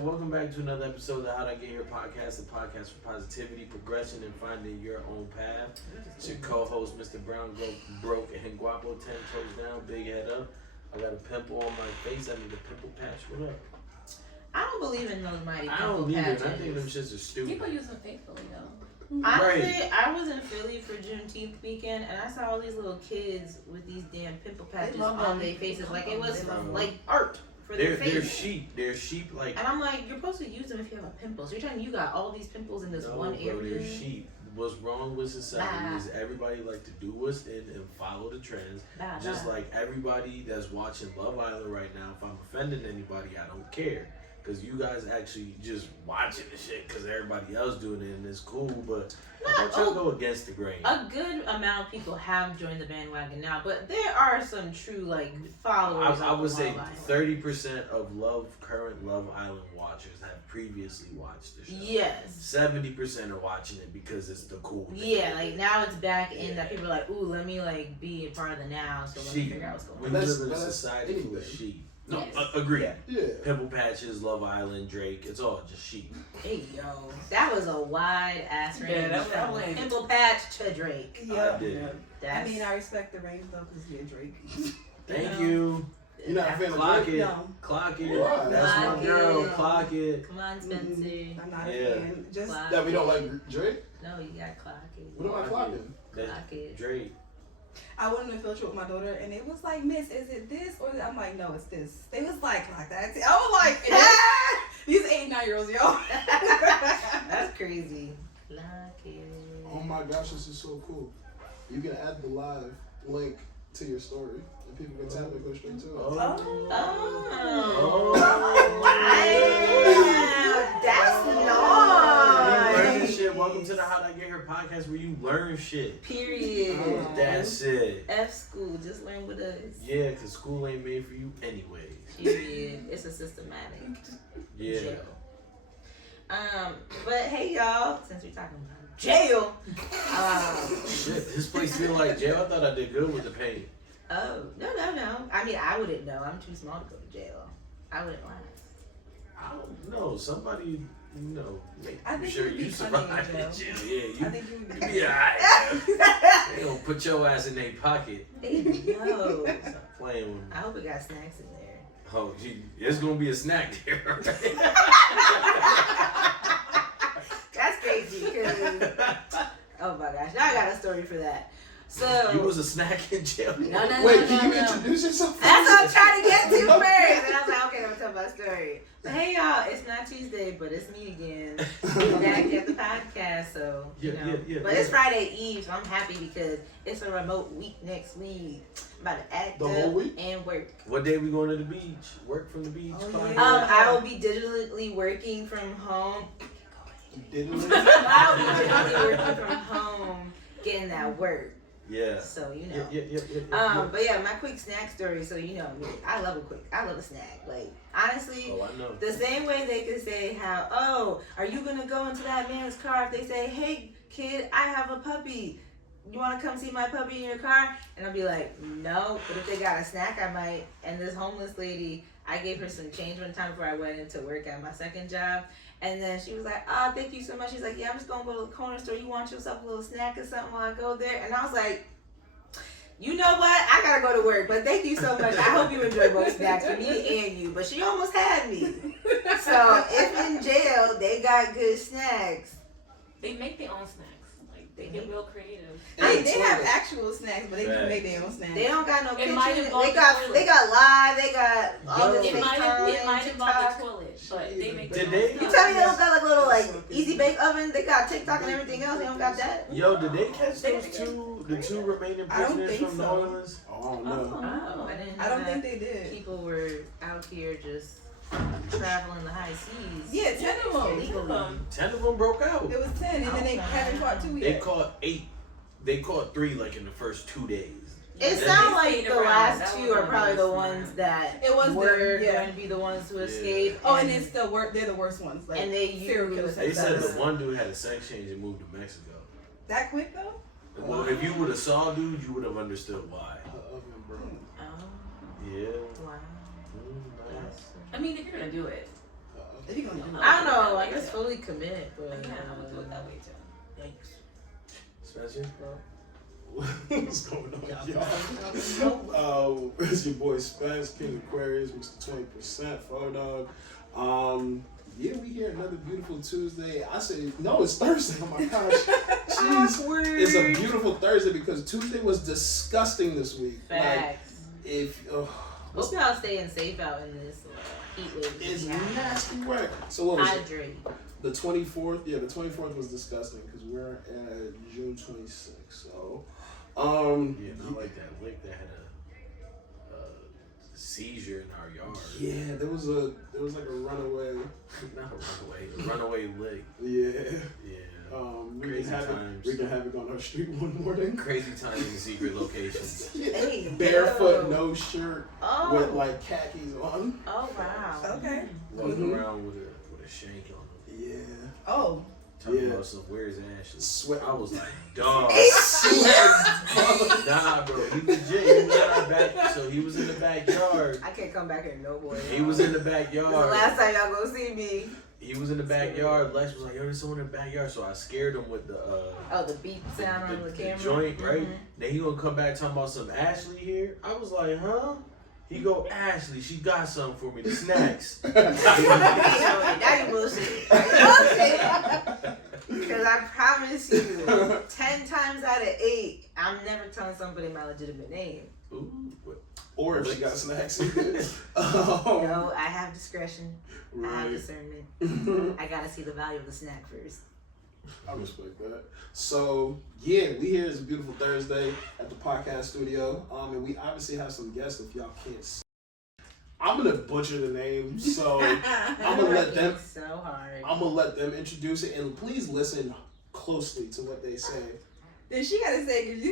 welcome back to another episode of the How'd I Get Here podcast, the podcast for positivity, progression, and finding your own path. It's your co-host, Mr. Brown, broke, and guapo, 10 toes down, big head up. I got a pimple on my face. I need a pimple patch. What up? I don't believe in those mighty I pimple don't either. patches. I think them shits are stupid. People use them faithfully though. Honestly, Right. I was in Philly for Juneteenth weekend, and I saw all these little kids with these damn pimple patches on their faces, like it was like art for their face. They're sheep like. And I'm like, you're supposed to use them if you have a pimple. So you're telling me you got all these pimples in this one area? They're sheep. What's wrong with society is everybody like to do what's in and follow the trends. Just like everybody that's watching Love Island right now, if I'm offending anybody, I don't care. Because you guys actually just watching the shit because everybody else doing it and it's cool, but don't y'all go against the grain. A good amount of people have joined the bandwagon now, but there are some true like followers. I would say 30% of current Love Island watchers have previously watched the show. Yes. 70% are watching it because it's the cool thing. Yeah, like now it's back in that people are like, ooh, let me like be a part of the now, so let me figure out what's going on. We live in a society full of sheep. No, Yes. agree. Yeah. Pimple patches, Love Island, Drake, it's all just sheep. Hey yo, that was a wide ass range. Yeah, that from was- Pimple patch to Drake. I did. I mean, I respect the range though, because you're Drake. Thank you. You're not a fan of Clock Drake? it. No. Clock it. Why? That's Clock my girl. it. Clock it. Come on, Spencer. I'm not a Yeah. fan. Just Clock That we don't it. like Drake? No, you got clock it. What am I clocking? That's Clock it. Drake. I went on a field trip with my daughter, and it was like, Miss, is it this or that? I'm like, no, it's this. They was like that. I was like, ah! These 8 and 9 year olds, yo. That's crazy. Clock it. Oh my gosh, this is so cool. You can add the live link to your story, and people can tap it, go straight to it. Wow. That's You learn this nice. shit. Welcome to the How'd I Get Here podcast where you learn shit. Period. That's it. F school, just learn with us. Yeah, because school ain't made for you anyways. Period. It's a systematic Yeah. jail. But hey y'all, since we're talking about jail, Shit, this place feel like jail. I thought I did good with the pain. oh no. I mean, I wouldn't know. I'm too small to go to jail. I wouldn't last. I don't know. Somebody, make I think sure you'd be you funny survive in in jail. jail. Yeah, I think you would you be be alright. They gonna put your ass in their pocket. No. Stop playing with me. I hope it got snacks in there. Oh, gee, there's gonna be a snack there. Right? That's crazy. 'Cause, oh my gosh, now I got a story for that. So You was a snack in jail. No. Wait, can you introduce yourself? That's what I'm trying to get to first. And I was like, okay, I'm telling my story. But hey y'all, it's not Tuesday, but it's me again. Back at the podcast, so you know. But it's Friday Eve, so I'm happy because it's a remote week next week. I'm about to act The up whole week? and work. What day we going to the beach? Work from the beach? Oh, Clock yeah. it? I will be digitally working from home. You didn't I'll be digitally working from home, getting that work. Yeah. So you know. Yeah. But yeah, my quick snack story. So you know me, I love a snack. Like honestly, Oh, I know. the same way they could say how, oh, are you gonna go into that man's car if they say, hey kid, I have a puppy. You want to come see my puppy in your car? And I'll be like, no. But if they got a snack, I might. And this homeless lady, I gave her some change one time before I went into work at my second job. And then she was like, oh, thank you so much. She's like, yeah, I'm just going to go to the corner store. You want yourself a little snack or something while I go there? And I was like, you know what? I got to go to work. But thank you so much. I hope you enjoy both snacks for me and you. But she almost had me. So if in jail, they got good snacks. they make their own snacks. Like they get real creative. They have actual snacks, but they do make their own snacks. They don't got no kitchen. might involve They the got toilet. they got live. They got all this It might FaceTime, involve TikTok. the toilet, but they make Did their they? own You stuff. tell me they don't got like little like easy bake oven. They got TikTok and everything else. They don't got that. Yo, did they catch those the two remaining I don't prisoners think from so. New Orleans? Oh, no. Oh, I didn't know I don't that. think they did. People were out here just traveling the high seas. Yeah, 10 of them. Legally. 10 of them broke out. It was 10, and then they haven't caught 2 They yet. caught 8. They caught 3 like in the first 2 days. It They sounds like stayed the around. last That 2 was are one probably of the those ones that It was were them, yeah. going to be the ones who Yeah. escaped. Oh, and it's they're the worst ones. Like, And they serial use- killers. They said the That's- one dude had a sex change and moved to Mexico. That quick though? Well, if you would have saw dude, you would have understood why. The oven, bro. Oh, Yeah. wow. Nice. That's- I mean, if you're gonna do it, If you're gonna do it. I don't know. I guess fully commit, but Yeah, I'm gonna do it that way too. yikes. Spencer? What's going on, y'all? It's your boy Spence, King Aquarius, Mr. 20%, Photo Dog. Yeah, we here another beautiful Tuesday. I say, no, it's Thursday. Oh my gosh. Jeez. It's a beautiful Thursday because Tuesday was disgusting this week. Facts. Like, Hope y'all staying safe out in this heat wave. it's nasty work. So what was it? Hydrate. The 24th? Yeah, the 24th was disgusting because we're at June 26th. So, Yeah, not like that lick that had a seizure in our yard. yeah, there was like a runaway. Not a runaway lick. Yeah. Yeah. We can have it on our street one morning. Crazy times in secret locations. Hey, Barefoot, yo. no shirt, Oh. with like khakis on. Oh wow. Okay. Walking around with a shank on him. Yeah. Oh. Talking Yeah. about some, where's Ashley? Sweat. I was like, dog. Sweat. Nah, bro. He legit. He was in our back. So he was in the backyard. I can't come back here no more. He was in the This is the backyard. last time y'all go see me. He was in the backyard. Lex was like, yo, there's someone in the backyard. So I scared him with the Oh, the beep sound on the camera. joint, right? Mhm. Then he gonna come back talking about some Ashley here. I was like, huh? He go, Ashley, she got something for me, the snacks. Now you bullshit. Bullshit. Because I promise you, 10 times out of 8, I'm never telling somebody my legitimate name. Ooh, what? Or if she got snacks. No, I have discretion. I have Right. discernment. I gotta see the value of the snack first. I respect that. So yeah, we here. It's a beautiful Thursday at the podcast studio. And we obviously have some guests. If y'all can't see, I'm gonna butcher the name, so I'm gonna let them. So hard. I'm gonna let them introduce it, and please listen closely to what they say. Then she gotta say, cause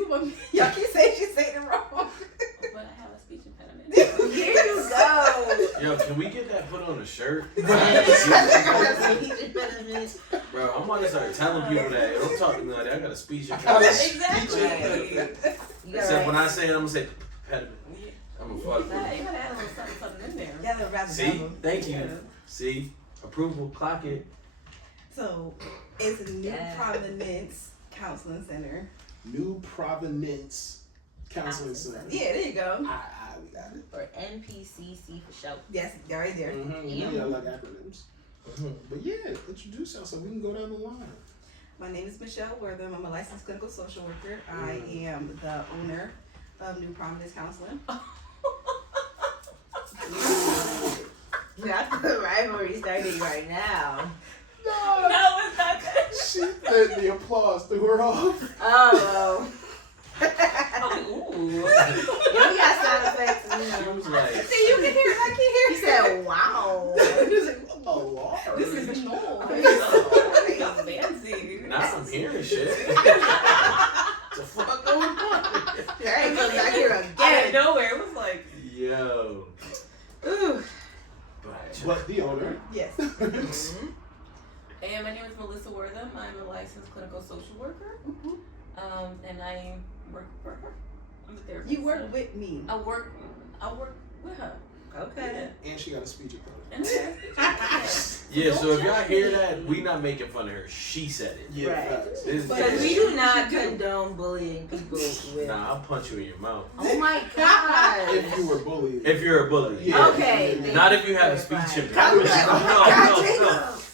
y'all keep saying she's saying it wrong. But I have a speech impediment. Here you go. Yo, can we get that put on a shirt? Bro, I'm gonna start telling people that. Don't talk to me like that. I got a speech impediment. Exactly. Except when I say it, I'm gonna say impediment. I'm gonna fuck You with gotta add a little something in there. Yeah, the rap See? Thank you. See? Approval. Clock it. So it's a new Yeah. Providence Counseling Center. New Provenance Counseling Center. Yeah, there you go. We got it. Or NPCC for show. Yes, they're right there. Mm-hmm. Yeah, I like acronyms. But yeah, introduce yourself so we can go down the line. My name is Michelle Wortham. I'm a licensed clinical social worker. I am the owner of New Providence Counseling. That's the rivalry starting right now. No, No, it's not good. she said the applause threw her off. Oh. I'm like, ooh. Yeah, we got sound effects. She was like, See, you can hear it. I He can hear it. said, wow. It's like, oh, Lord. This is no. It's fancy. now I'm hearing shit. The fuck going on? Harry comes back here Out of again. nowhere, it was like, Yo. Ooh. But the owner. Yes. Mhm. and my name is Melissa Wortham. I'm a licensed clinical social worker. And I work for her. I'm a therapist. You work with me. I work with her. Okay. And she got a speech impediment. And Yeah, so if y'all hear that, we not making fun of her. She said it. Yeah, Right. facts. This Because we do not condone bullying people with. Nah, I'll punch you in your mouth. Oh my god. If you were bullied. If you're a bully. Yeah. Okay. Yeah. Not if you have a speech impediment.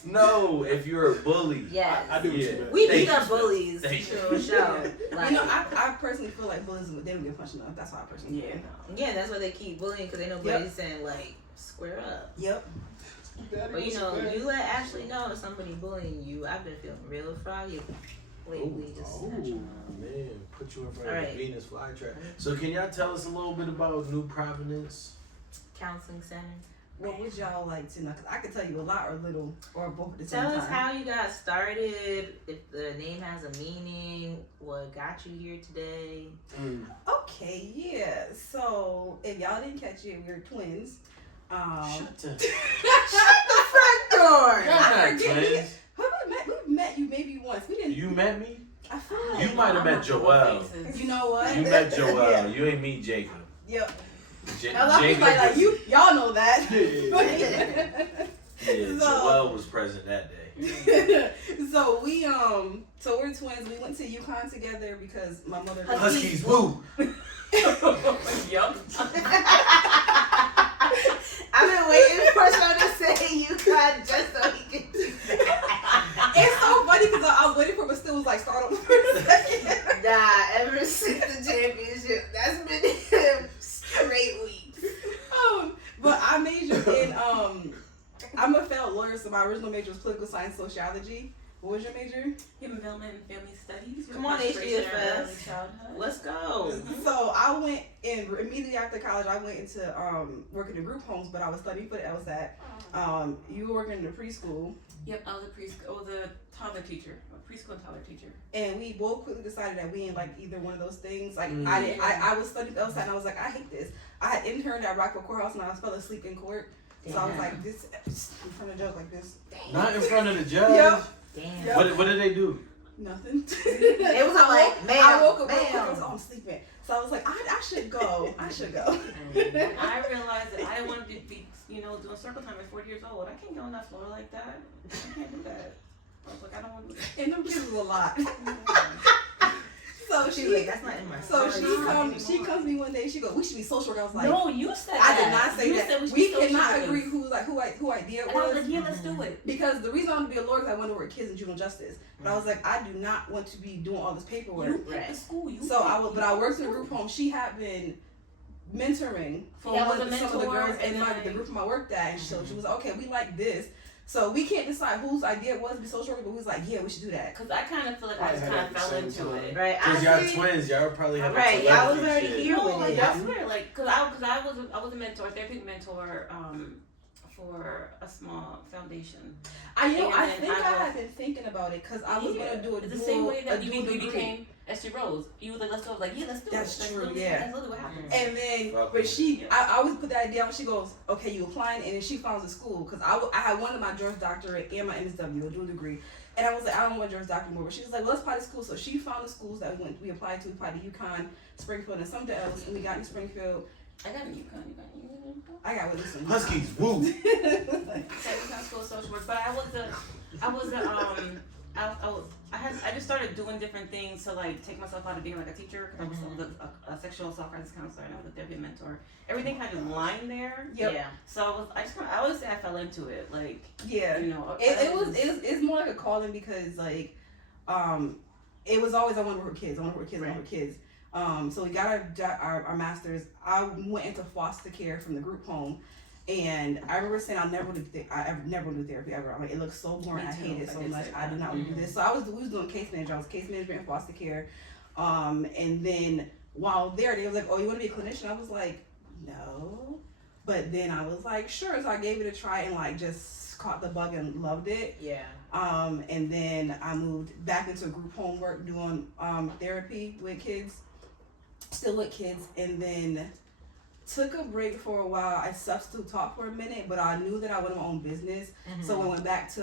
No, if you're a bully. Yes. I do what you Yeah. meant. We Thank beat you, up bullies Thank you. for sure. Like, You know, I personally feel like bullies, they don't get punched enough. That's how I personally feel. yeah, that's why they keep bullying because they know bullies saying like square up. Yep. But you know, you let Ashley know if somebody bullying you. I've been feeling real froggy lately. Just Man, put you in front All of right. the Venus flytrap. So can y'all tell us a little bit about New Providence? counseling center. What would y'all like to know? Because I could tell you a lot or little or both at the same Tell time. us how you got started. If the name has a meaning, what got you here today? Okay, yeah. So if y'all didn't catch it, we're twins. Shut the Front door. Y'all I not forget twins. We've met you maybe once. We didn't. You met me? I feel like You might have met Joelle. You know what? You met Joelle. Yeah. You ain't meet Jacob. Yep. Ja- A lot of people Jacob like was- you. Y'all know that. Yeah. Yeah, So- Joelle was present that day. So we're twins. We went to UConn together because my mother. Huskies, woo! Yup. I've been waiting for someone to say UConn just so he could do that. It's so funny because I was waiting for it, but still was like start over for a second. Nah, ever since the championship, that's been straight weeks. But I majored in I'm a failed lawyer, so my original major was political science sociology. What was your major? Human development and family studies. Come on, Frustration in HDFS. early childhood. Let's go. So I went in immediately after college. I went into working in group homes, but I was studying for the LSAT. You were working in the preschool. Yep, I was a toddler teacher, a preschool and toddler teacher. And we both quickly decided that we didn't like either one of those things. Like I was studying LSAT and I was like, I hate this. I had interned at Rockville Courthouse and I fell asleep in court. So I was like, this in front of the judge like this. Not in front of the judge. Yep. Damn. Yep. What did they do? Nothing. It was like, I ma'am, woke up real quick, I ma'am. was like, oh, I'm sleeping. So I was like, I should go. I should go. I realized that I wanted to be, doing circle time at 40 years old. I can't get on that floor like that. I can't do that. I was like, I don't want to do that. And them kids was a lot. So She's like, that's not in my So story. she comes to me one day. She goes, "We should be social work." I was like, No, you said I did that. not say You that. said we should We be social cannot workers. agree who idea it And I was was. like, yeah, let's do it. Because the reason I wanted to be a lawyer is I wanted to work with kids in juvenile justice. But I was like, I do not want to be doing all this paperwork. You picked the school. So I worked in a group home. She had been mentoring for Yeah, I was a some of the mentor, girls in and like the then- group home I worked at, and so she was like, okay, we like this. So we can't decide whose idea it was to be social worker, but we was like, yeah, we should do that. Because I kind of feel like I Probably just had kind it of at the fell same into time. it. Right, Because y'all honestly, twins, y'all probably have Right, a y'all was telepathy already shit. here No, with like it. I swear, like, I was a mentor, therapeutic mentor, for a small foundation. I And then think I I was- had been thinking about it because I was gonna do a It's dual, the same way that a you dual degree. became SG Rose. You was like, let's go. I was like, yeah, let's do That's it. true, Literally, yeah. That's literally what happened. And then, Fuck but with she, I always put that idea out. She goes, okay, you applying, and then she finds a school because I had one of my Juris Doctorate and my MSW, a dual degree, and I was like, I don't want Juris Doctorate anymore. But she was like, well, let's apply to school. So she found the schools that we applied to. We applied to UConn, Springfield, and something else, and we got in Springfield. I got in UConn. I got with this one. Huskies, woo! UConn School of Social Work, but I just started doing different things to like take myself out of being like a teacher because I was a sexual assault crisis counselor and I was a therapy mentor. Everything kind of lined there. Yep. Yeah. So I always say I fell into it, like Yeah. It's more like a calling because like, it was always I want to work with kids. I want to work with kids. I want to work with kids. So we got our masters. I went into foster care from the group home, and I remember saying I'll never do never do therapy ever. I'm like, it looks so boring. Me I too. hate it so I did much. say I do that. not want to do this. So we was doing case management. I was case management in foster care, and then while there, they was like, oh, you want to be a clinician? I was like, no, but then I was like, sure. So I gave it a try and like just caught the bug and loved it. Yeah. And then I moved back into group homework doing therapy with kids, still with kids, and then took a break for a while. I substitute taught for a minute, but I knew that I wanted my own business. So when I went back to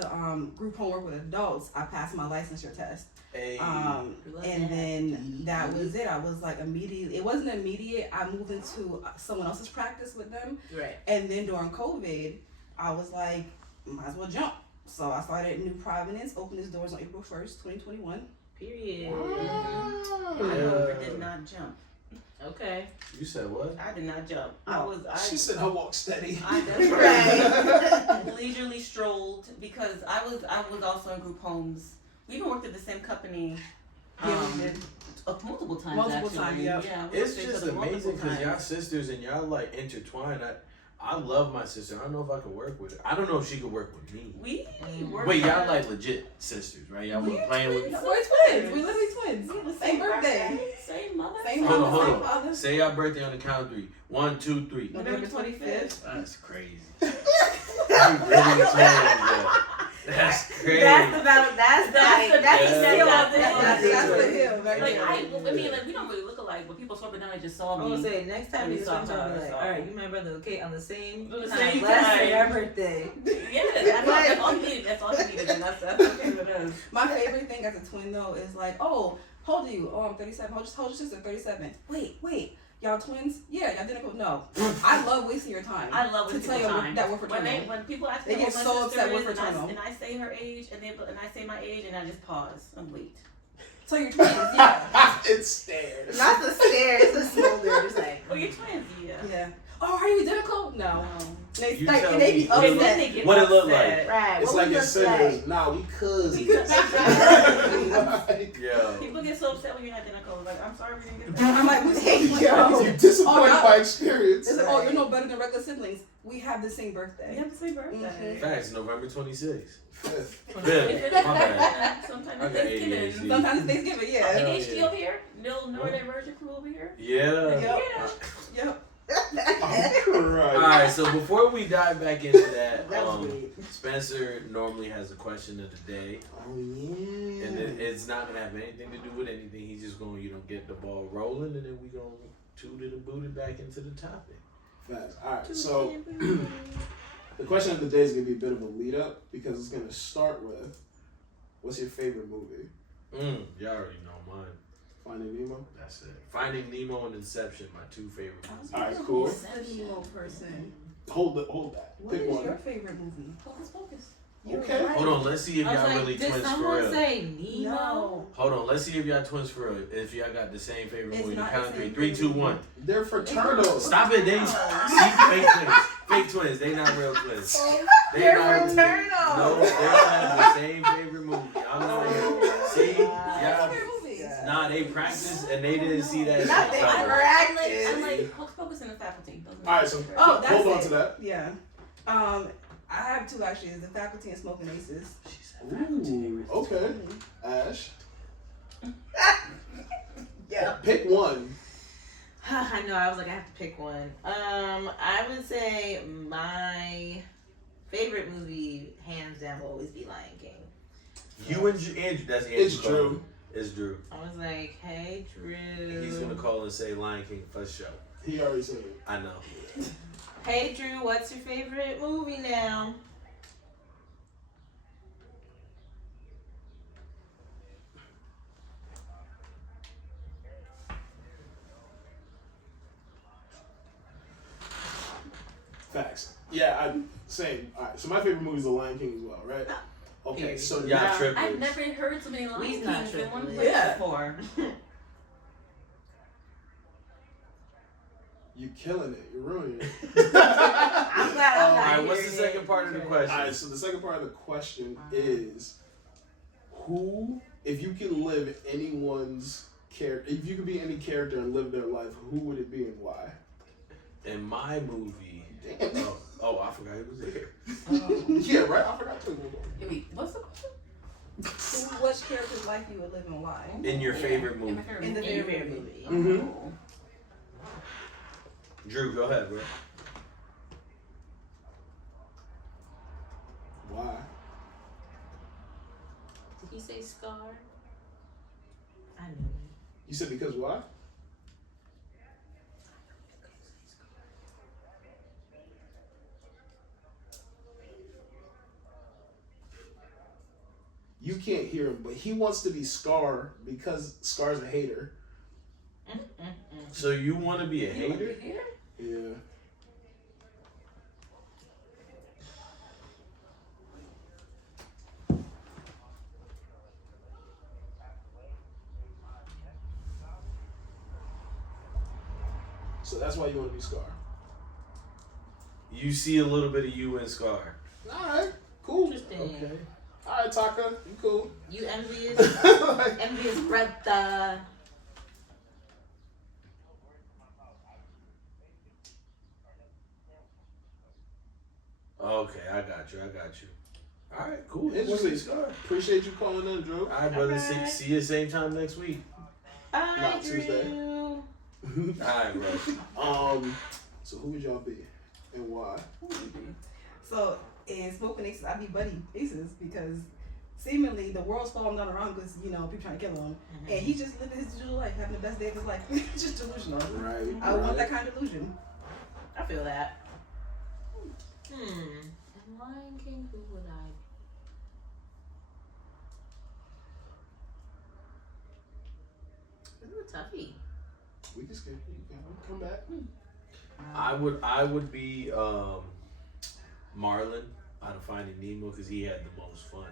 group homework with adults, I passed my licensure test. Hey. And then that was it. I was like immediate. It wasn't immediate. I moved into someone else's practice with them. Right. And then during COVID, I was like, might as well jump. So I started New Providence, opened its doors on April 1st, 2021. Period. I did not jump. Okay. You said what? I did not jump. She said her walk steady. That's right. Leisurely strolled because I was also in group homes. We even worked at the same company. Yeah, we did. Multiple times. Multiple actually. times, yep. Yeah. we It's worked just together amazing multiple because y'all times. sisters and y'all like intertwined. I love my sister. I don't know if I could work with her. I don't know if she could work with me. We worked. Wait, y'all hard. like legit sisters, right? Y'all was playing with. We're twins. We literally twins. We have the Same birthday. Same mother. Same Hold mama, on, same hold on. father. Say y'all birthday on the count of 3. 1, 2, 3. November 25th. That's crazy. You really twins, though. That's crazy. That's the battle. That's That's like, the that's thing. the That's seal. the thing. That's the hill. Like Right I there. mean, like we don't really look alike, but people swear down and just saw I'm gonna me. say next time We you saw switch up, her, be like, so. all right, you my brother, okay, on the same On the time. same Let's time. say our birthday. Yeah, that's all you needed. That's all you needed, and that's okay with us. My favorite thing as a twin though is like, oh, how old are you? Oh, I'm 37. Hold your sister, 37. Wait. Y'all twins? Yeah, identical. No, I love wasting your time. I love to wasting tell you time. that we're fraternal. When people ask They me get what so my sister upset we're is, fraternal. and I say her age, and I say my age, and I just pause and wait. Tell your twins. Yeah. It's stairs. Not the stairs, it's the smolder. Just like, Oh, you're twins, yeah. Yeah. Oh, are you identical? No. They You like, tell and they me be what it upset. They get What it look upset. right. It's what like we it's look sinners. like? Nah, we cousins. Like, Yo. People get so upset when you're identical. Like, I'm sorry we didn't get that. I'm like, Yo. you're disappointed Oh, by experience. It's like, oh, you're no better than regular siblings. We have the same birthday. We have the same birthday. Facts, November 26th. Fifth. Fifth. My bad. Sometimes I it's got Thanksgiving. ADHD. Sometimes it's Thanksgiving, yeah. Hell ADHD yeah. over here. Little neurodivergent crew over here. Yeah. Yep. I'm crying. Alright, so before we dive back into that, That was weird. Spencer normally has a question of the day. Oh yeah. And it's not going to have anything to do with anything. He's just going to, get the ball rolling, and then we're going to toot it and boot it back into the topic. Facts. All right. So the question of the day is gonna be a bit of a lead up because it's gonna start with, what's your favorite movie? Y'all already know mine. Finding Nemo. That's it. Finding Nemo and Inception, my two favorite movies. All right, cool. The Nemo person. Hold that. What Pick is one. your favorite movie? Focus, focus. Okay. Hold on, let's see if I was y'all like, really did twins for someone real. say Nemo? No. Hold on, let's see if y'all twins for real. If y'all got the same favorite It's movie. not Count the three. same 3, 2, 1. They're fraternal. Stop it, they see fake twins. Fake twins, they not real twins. They They're not fraternal. No, they have the same favorite movie. I'm not here. See? Y'all, Favorite movie? nah, they practiced and they didn't see that Not shit they coming. practice. I like Hocus Pocus and the Faculty. Those are my All right, so favorite. Oh, that's hold on it. to that. Yeah. I have two actually. The Faculty and Smoking Aces. Ooh, okay. Ash, Yeah. pick one. I know. I was like, I have to pick one. I would say my favorite movie, hands down, will always be Lion King. You and Andrew, that's Andrew. It's Drew. It's Drew. I was like, hey, Drew. He's gonna call and say Lion King first show. He already said it. I know. Hey, Drew, what's your favorite movie now? Facts. Yeah, same. All right, so my favorite movie is The Lion King as well, right? Okay, Period. so Y'all now triplets. I've never heard so many Lion We's Kings not in one triplets. place Yeah. before. you're killing it. You're ruining it. I'm glad I'm not Alright, what's the hearing second it. part of the All question? right, so the second part of the question is, who, if you could live anyone's character, if you could be any character and live their life, who would it be and why? In my movie. Damn. Oh, I forgot he was there. Yeah, right. I forgot to. Wait, what's the question? Which character's life you would live and why? In your favorite In movie. my favorite In the movie. Your favorite movie. Mhm. Oh. Drew, go ahead, bro. Why? Did he say Scar? I knew it. You said because why? You can't hear him, but he wants to be Scar because Scar's a hater. So you want to be a You wanna be hater? a hater? Yeah. So that's why you want to be Scar. You see a little bit of you in Scar. Alright, cool. Interesting. Okay. Alright, Taka, you cool. You envious? Like, Envious brother. Okay, I got you. Alright, cool. Interesting. Scar. appreciate you calling in, Drew. Alright, brother. Okay. See you same time next week. Bye, Not Drew. Tuesday. Alright, bro. So who would y'all be and why? So in Smoking Aces, I'd be Buddy Aces because seemingly the world's falling down around because people trying to kill him, and he's just living his digital life, having the best day of his life. Just delusional. Right. I want that kind of delusion. I feel that. And Lion King, who would I be? Ooh, toughie. We can skip it. You can come back. I would be Marlin out of Finding Nemo because he had the most fun.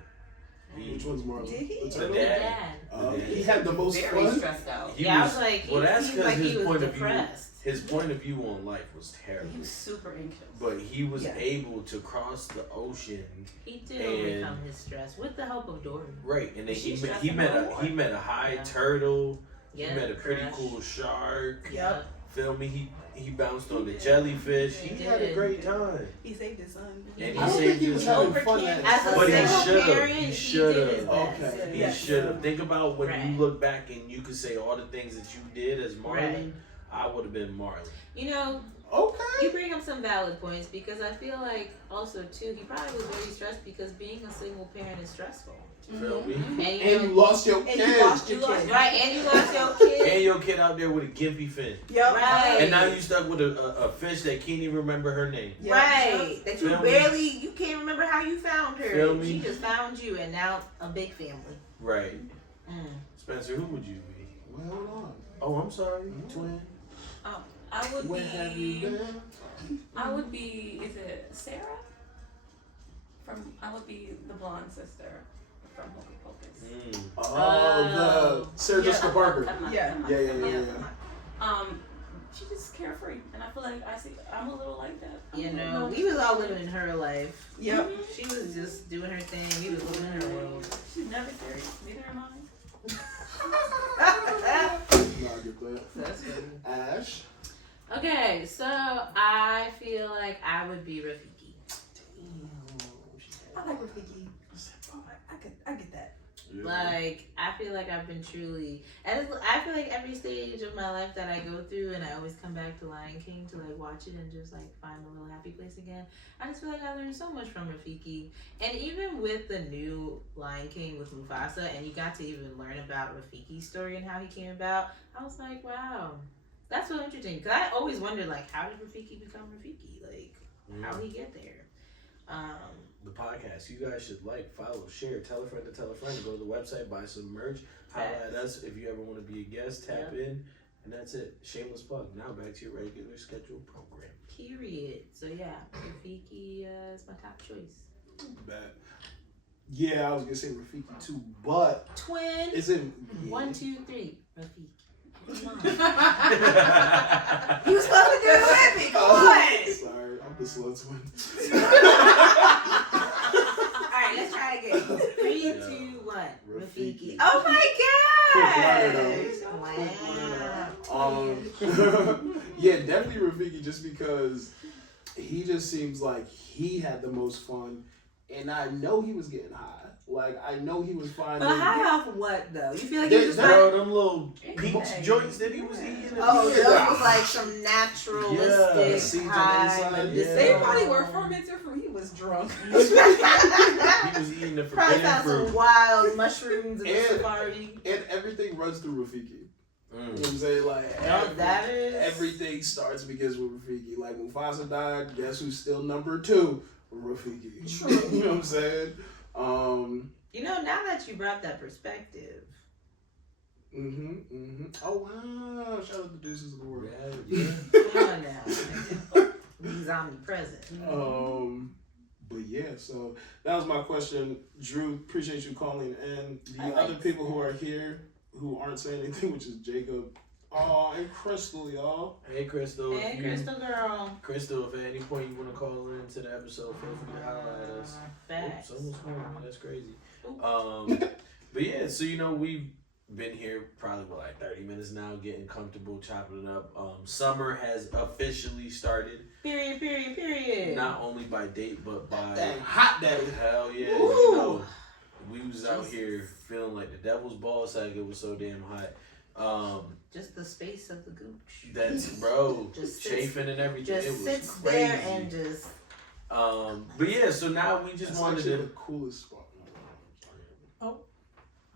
Which one's Marlon? Did he? The The turtle? dad. He had the most Very fun. stressed out. He I was was like, well. he That's seemed because like he his was point depressed. of view. His point of view on life was terrible. He was super anxious. But he was Yeah. able to cross the ocean, He did And- overcome his stress with the help of Dory. right? And then She he stressed met him out. he met a high Yeah. turtle. Yeah, He met a pretty crush. cool shark. Yep. Feel me? He bounced on the jellyfish. He He had a did. great time. He saved his son. And I don't think he was having fun that As a But he single should've. parent, He he should've. did his best. Okay. He Yes. should have. Think about when Right. you look back and you could say all the things that you did as Marlon. Right. I would have been Marlon. You know, Okay. you bring up some valid points because I feel like also too he probably was very stressed because being a single parent is stressful. Feel me? And And you lost your And kid. you lost your You lost kid. right, and you lost your kid. And your kid out there with a gimpy fin. Yep. Right. And now you stuck with a fish that can't even remember her name. Yep. Right, that you Feel me? barely, you can't remember how you found her. Feel me? She just found you, and now a big family. Right. Mm. Spencer, who would you be? Well, hold on. Oh, I'm sorry. Twin. I would Where have you be. been? I would be. Is it Sarah? I would be the blonde sister from Hocus Pocus. Oh, the Sarah Jessica Parker. Yeah. Yeah. She's just carefree, and I feel like I'm a little like that. You know, we was all living in her life. Yep. She was just doing her thing. We was living in her world. She's never serious. Neither am I. No, I get that. That's funny. Ash. Okay, so I feel like I would be Rafiki. I like Rafiki. I get that. Yeah. Like, I feel like I've been truly, and I feel like every stage of my life that I go through, and I always come back to Lion King to like watch it and just like find a little happy place again. I just feel like I learned so much from Rafiki, and even with the new Lion King with Mufasa, and you got to even learn about Rafiki's story and how he came about. I was like, wow, that's so interesting. Because I always wondered like, how did Rafiki become Rafiki? Like, how did he get there? The podcast. You guys should like, follow, share, tell a friend to tell a friend. Go to the website, buy some merch. Holla at us if you ever want to be a guest. Tap in, and that's it. Shameless plug. Now back to your regular scheduled program. Period. So yeah, Rafiki is my top choice. Bad. Yeah, I was gonna say Rafiki too, but Twin. is it 1, 2, 3. Rafiki. Come on. You was supposed to do it with me. Come on. Sorry, I'm the slow twin. Alright, let's try again. 3, Yeah. 2, 1. Rafiki. Rafiki. Oh my Quick gosh! Wow. Yeah, definitely Rafiki, just because he just seems like he had the most fun, and I know he was getting high. Like I know he was finding. But high off what though? You feel like you just Bro, like, them little peach joints that he was eating. oh, Yeah. those was like some naturalistic seeds on the high inside, medicinal. yeah. They probably were fermented fruit. He was drunk. He was eating the Probably forbidden found some fruit. wild mushrooms in the And- safari. And everything runs through Rafiki. You know what I'm Mm. saying? Like That is everything starts and begins with Rafiki. Like Mufasa died, guess who's still number 2? Rafiki. True. You know what I'm saying? You know, now that you brought that perspective, Oh wow! Shout out to Deuces of the World. Yeah. come on now. He's omnipresent. But yeah, so that was my question. Drew, appreciate you calling in. The I like other people who are here who aren't saying anything, which is Jacob. Oh, and Crystal, y'all. Hey, Crystal. Hey, Crystal girl. Crystal, if at any point you want to call into the episode, feel free to holler at us. Facts. Oops, almost home. That's crazy. Ooh. But yeah, so you know we've been here probably for like 30 minutes now, getting comfortable, chopping it up. Summer has officially started. Period. Not only by date, but by That hot daddy. hell yeah. Woo. You know, we was out Jesus. here feeling like the devil's ball sack. It was so damn hot. Just the space of the gooch. That's bro, Just sits- chafing and everything. It Just was sits crazy. there and just. But yeah, so now we just That's wanted actually to. the coolest spot.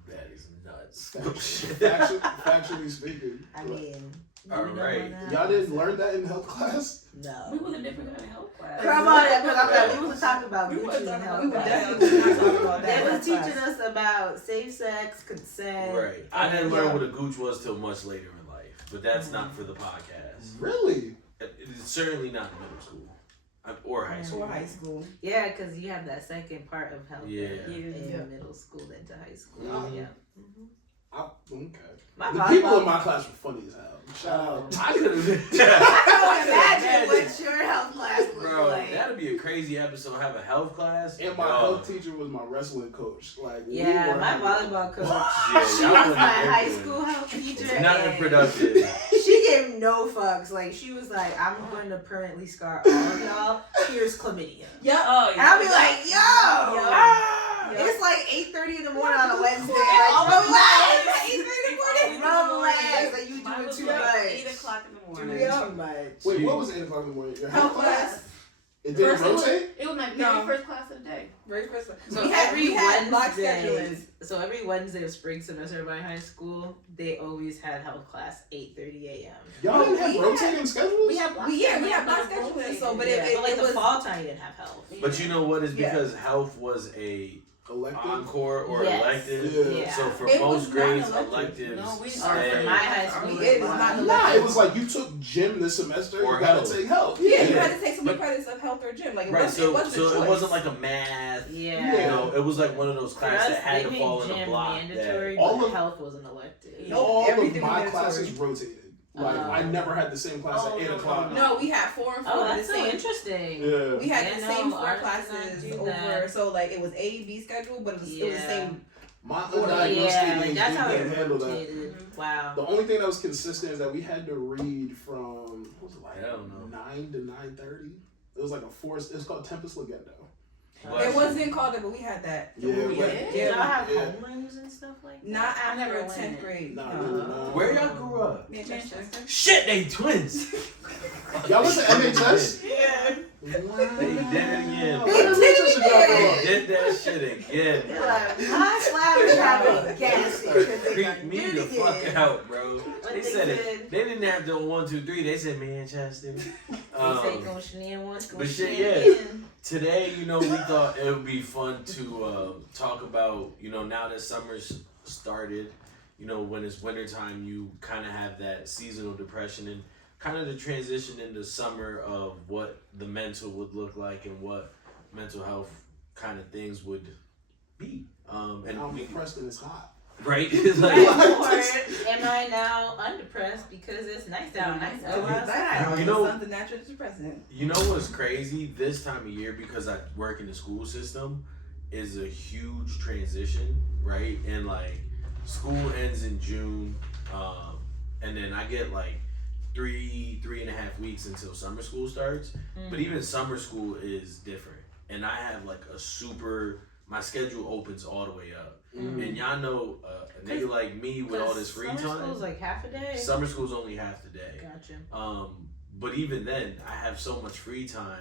That is nuts. Factually speaking. I mean. All you know right. that? Y'all didn't learn that in health class? We No. was a different kind of health class. Come on, because I'm like, we was talking about We Gucci wasn't and talking health. We were about definitely not talking about that. They was in teaching class. us about safe sex, consent. Right. I didn't learn what a gooch was till much later in life. but that's not for the podcast. Really? It's certainly not middle school or high school. Or high school. Yeah, because you have that second part of health Yeah. in middle school into high school. Mhm. Yeah. Okay. My The volleyball- people in my class were funny as hell. Shout out. I could have been. I can't imagine what your health class looked Bro, like. that'd be a crazy episode. Have a health class. And my health teacher was my wrestling coach. Like, we Yeah, were my having- volleyball coach. Yeah, She y'all was wasn't my there high good. school health teacher. Nothing and productive. She gave no fucks. Like, she was like, I'm going to permanently scar all of y'all. Here's chlamydia. Yep. Oh, And I'll be like, yo! Yo. It's like 8:30 in the morning on a Wednesday. Oh, Like, relax! my 8:30 in the morning. Relax! Like, you doing too much. 8 o'clock in the morning. Doing too much. Wait, what was 8 o'clock in the morning? Your Health class. It didn't First, it was- rotate? It was my very No. first class of the day. Very first. So we had block scheduling. every Wednesday of spring semester of my high school, they always had health class 8:30 a.m. Y'all didn't have we rotating schedules? We have block We had scheduling, block but it scheduling. rotated. So, but Yeah, it but like it the was fall time, you didn't have health. But you know what? It's Yeah. because health was a Elective? encore or Yes. elective. Yeah. So for It most was grades, non-elective. electives. No, we Or started for stay. my high school, It was not Nah, elective. it was like you took gym this semester, Or you gotta health. take health. Yeah, you Yeah. had to take so many But- credits of health or gym. Like, it Right, wasn't, it wasn't a so choice. it wasn't like a math. Yeah. You know, it was like one of those For classes us, that had they to made fall in a gym block. mandatory, All but of- health was an elective. Nope, All of everything my was classes mandatory. rotated. Like, I never had the same class Oh, at 8 no, o'clock. No, we had 4 and 4. Oh, the that's so same. interesting. Yeah. We had Yeah, the no, same 4 ours did not classes do over. that. So, like, it was A, B schedule, but it was still the Yeah. same. My Order. undiagnosed Yeah, like ADHD that's how couldn't it handle that. rotated. Wow. The only thing that was consistent is that we had to read from, what was it, like Hell no. 9 to 9:30? It was like a forced, it was called Tempest Legendo. Bless It you. wasn't called it, but we had that. Yeah, we we had, did? Did y'all have Yeah. homerooms and stuff like that? Not I never after went. 10th grade. Nah, No. Where y'all grew up? Manchester. Shit, they twins. Y'all went to MHS? Yeah. Wow. They did it again. Where did Manchester y'all grow up? They did that shit again. They're like, my flowers have a gas because they Creep done me did the it again. fuck out, bro. What They they said it. said? They didn't have the 1, 2, 3. They said Manchester. They say Um, go shenanigan once, go but shit, shenanigan yeah. again. Today, you know, we thought it would be fun to talk about, you know, now that summer's started, you know, when it's wintertime, you kind of have that seasonal depression and kind of the transition into summer of what the mental would look like and what mental health kind of things would be. And I'm we, depressed and it's hot. right? It's like, Or am I now undepressed because it's nice out? Nice Go out. outside. You know- something natural depressant. you know what's crazy? This time of year, because I work in the school system, is a huge transition, right? And like, school ends in June, and then I get like 3.5 weeks until summer school starts. But even summer school is different, and I have like my schedule opens all the way up. And y'all know a nigga like me with all this free Summer time. school's like half a day. Summer school's only half the day. Gotcha. But even then, I have so much free time,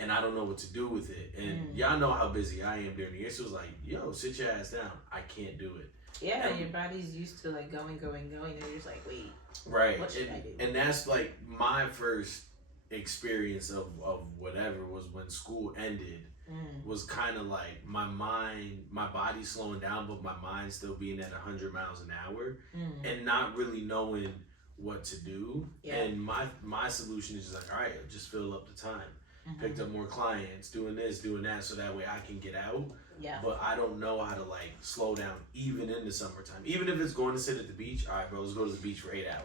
and I don't know what to do with it. And y'all know how busy I am during the year, so it's like, yo, sit your ass down. I can't do it. Yeah, And- your body's used to like going, and you're just like, wait. Right. What should I do? And that's like my first experience of whatever was when school ended. Was kind of like my body slowing down, but my mind still being at 100 miles an hour, and not really knowing what to do. Yeah. And my solution is just like, all right, just fill up the time. Picked up more clients, doing this, doing that, so that way I can get out. Yeah. But I don't know how to like slow down even in the summertime. Even if it's going to sit at the beach, all right, bro, let's go to the beach for 8 hours.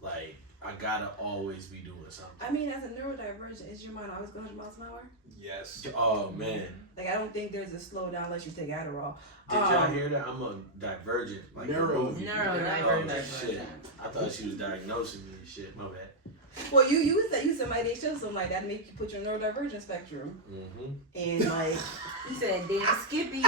Like, I gotta always be doing something. I mean, as a neurodivergent, is your mind always going 100 miles an hour? Yes. Oh man. Like, I don't think there's a slowdown unless you take Adderall. Did y'all hear that? I'm a divergent. Like the movie. Neurodivergent. Oh, shit. I thought she was diagnosing me and shit. My bad. Well, you somebody they show something like that to make you put your neurodivergent spectrum. And like He said, damn Skippy. and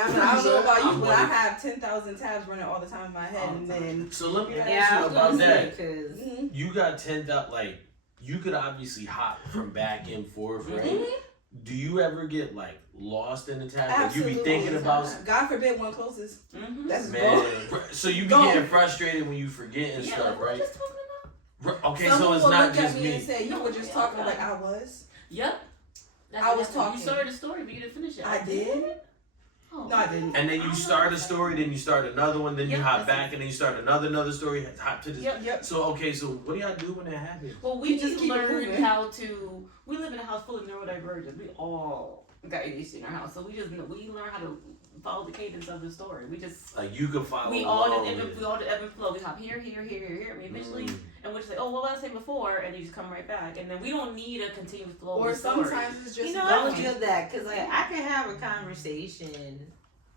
I don't know about you, I'm but I wondering- have 10,000 tabs running all the time in my head, and then So let me ask Yeah, I you was about gonna say, that. because You got 10,000, like, you could obviously hop from back and forth, right? Do you ever get, like, lost in the tab? Like, you absolutely be thinking about, God forbid one closes. That's man. So you be Go. getting frustrated when you forget and stuff, right? Just talking about? Okay, Someone so it's will not look at just me me. and say, "You were just Yeah, talking." okay. Like I was. Yep. I was You talking. started the story, but you didn't finish it. I did. Oh, No, I didn't. And then you start a story, then you start another one, then you Yep, hop that's back, and then you start another story, hop to this. Yep. So, okay, so what do y'all do when that happens? Well, we just keep it learned moving. how to. We live in a house full of neurodivergent. We all got ADHD in our house, so we learn how to follow the cadence of the story. We just Like, you could follow we all along did with it. we all did ebb and flow. We hop here, and we eventually and we just like, oh, what did I say before? And you just come right back, and then we don't need a continuous flow. Or of the story. sometimes it's just You know, I going. feel that because like I can have a conversation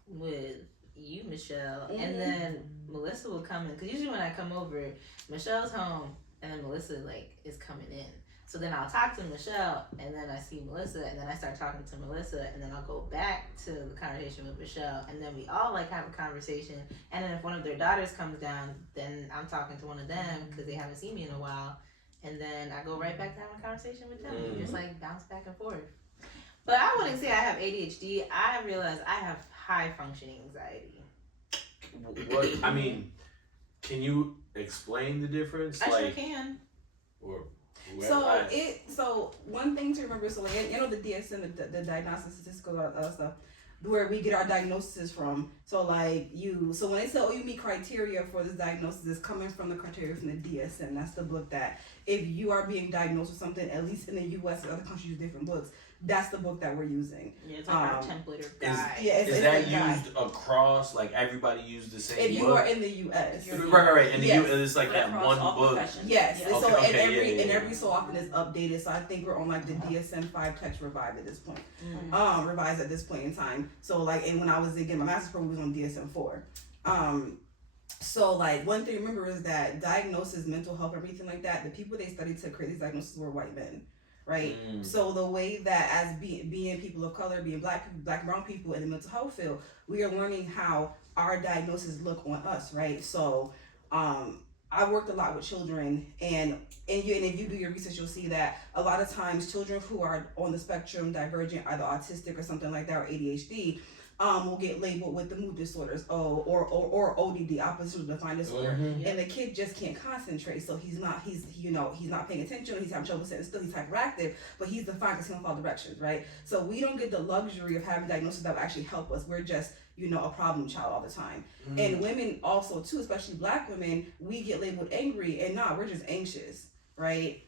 with you, Michelle, and then Melissa will come in. Because usually when I come over, Michelle's home, and then Melissa like is coming in. So then I'll talk to Michelle, and then I see Melissa, and then I start talking to Melissa, and then I'll go back to the conversation with Michelle, and then we all like have a conversation. And then if one of their daughters comes down, then I'm talking to one of them because they haven't seen me in a while, and then I go right back to having a conversation with them. We just like bounce back and forth. But I wouldn't say I have ADHD. I realize I have high functioning anxiety. What, I mean, can you explain the difference? I like, sure can. Or So one thing to remember, so like, you know, the DSM, the diagnostic statistical stuff, where we get our diagnosis from. So like so when they say, oh, you meet criteria for this diagnosis, it's coming from the criteria from the DSM. That's the book that if you are being diagnosed with something, at least in the U.S. and other countries use different books, that's the book that we're using. Yeah, it's like our template or guide. is that used across, like everybody used the same if you book? are in the U.S. Right. And Yes. it's like that Across one all book. professions. Yes, Yeah. and so Okay, and yeah. every so often it's updated. So I think we're on like the DSM-5 text revive at this point. Revised at this point in time. So like, and when I was getting my master's program, we was on DSM-4. So like one thing to remember is that diagnosis, mental health, everything like that, the people they studied to create these diagnoses were white men. Right, so the way that as being people of color, being black and brown people in the mental health field, we are learning how our diagnoses look on us, right? So, I worked a lot with children, and if you do your research, you'll see that a lot of times children who are on the spectrum, divergent, either autistic or something like that, or ADHD, will get labeled with the mood disorders, or ODD, oppositional defiant disorder, and the kid just can't concentrate, so he's not paying attention, he's having trouble sitting still, he's hyperactive, but he's defined because he don't follow directions, right? So we don't get the luxury of having diagnoses that will actually help us. We're just a problem child all the time. And women also too, especially black women, we get labeled angry, and we're just anxious, right?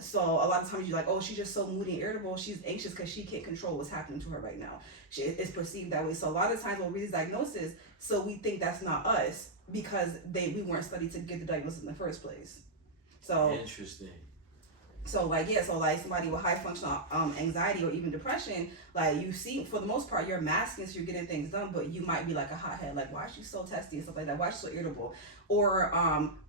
So a lot of times you're like, oh, she's just so moody and irritable. She's anxious because she can't control what's happening to her right now. It's perceived that way. So a lot of times we'll read these diagnoses, so we think that's not us because we weren't studied to get the diagnosis in the first place. So Interesting. So like somebody with high functional anxiety or even depression, like you see, for the most part, you're masking, so you're getting things done, but you might be like a hothead, like why is she so testy and stuff like that? Why is she so irritable? Or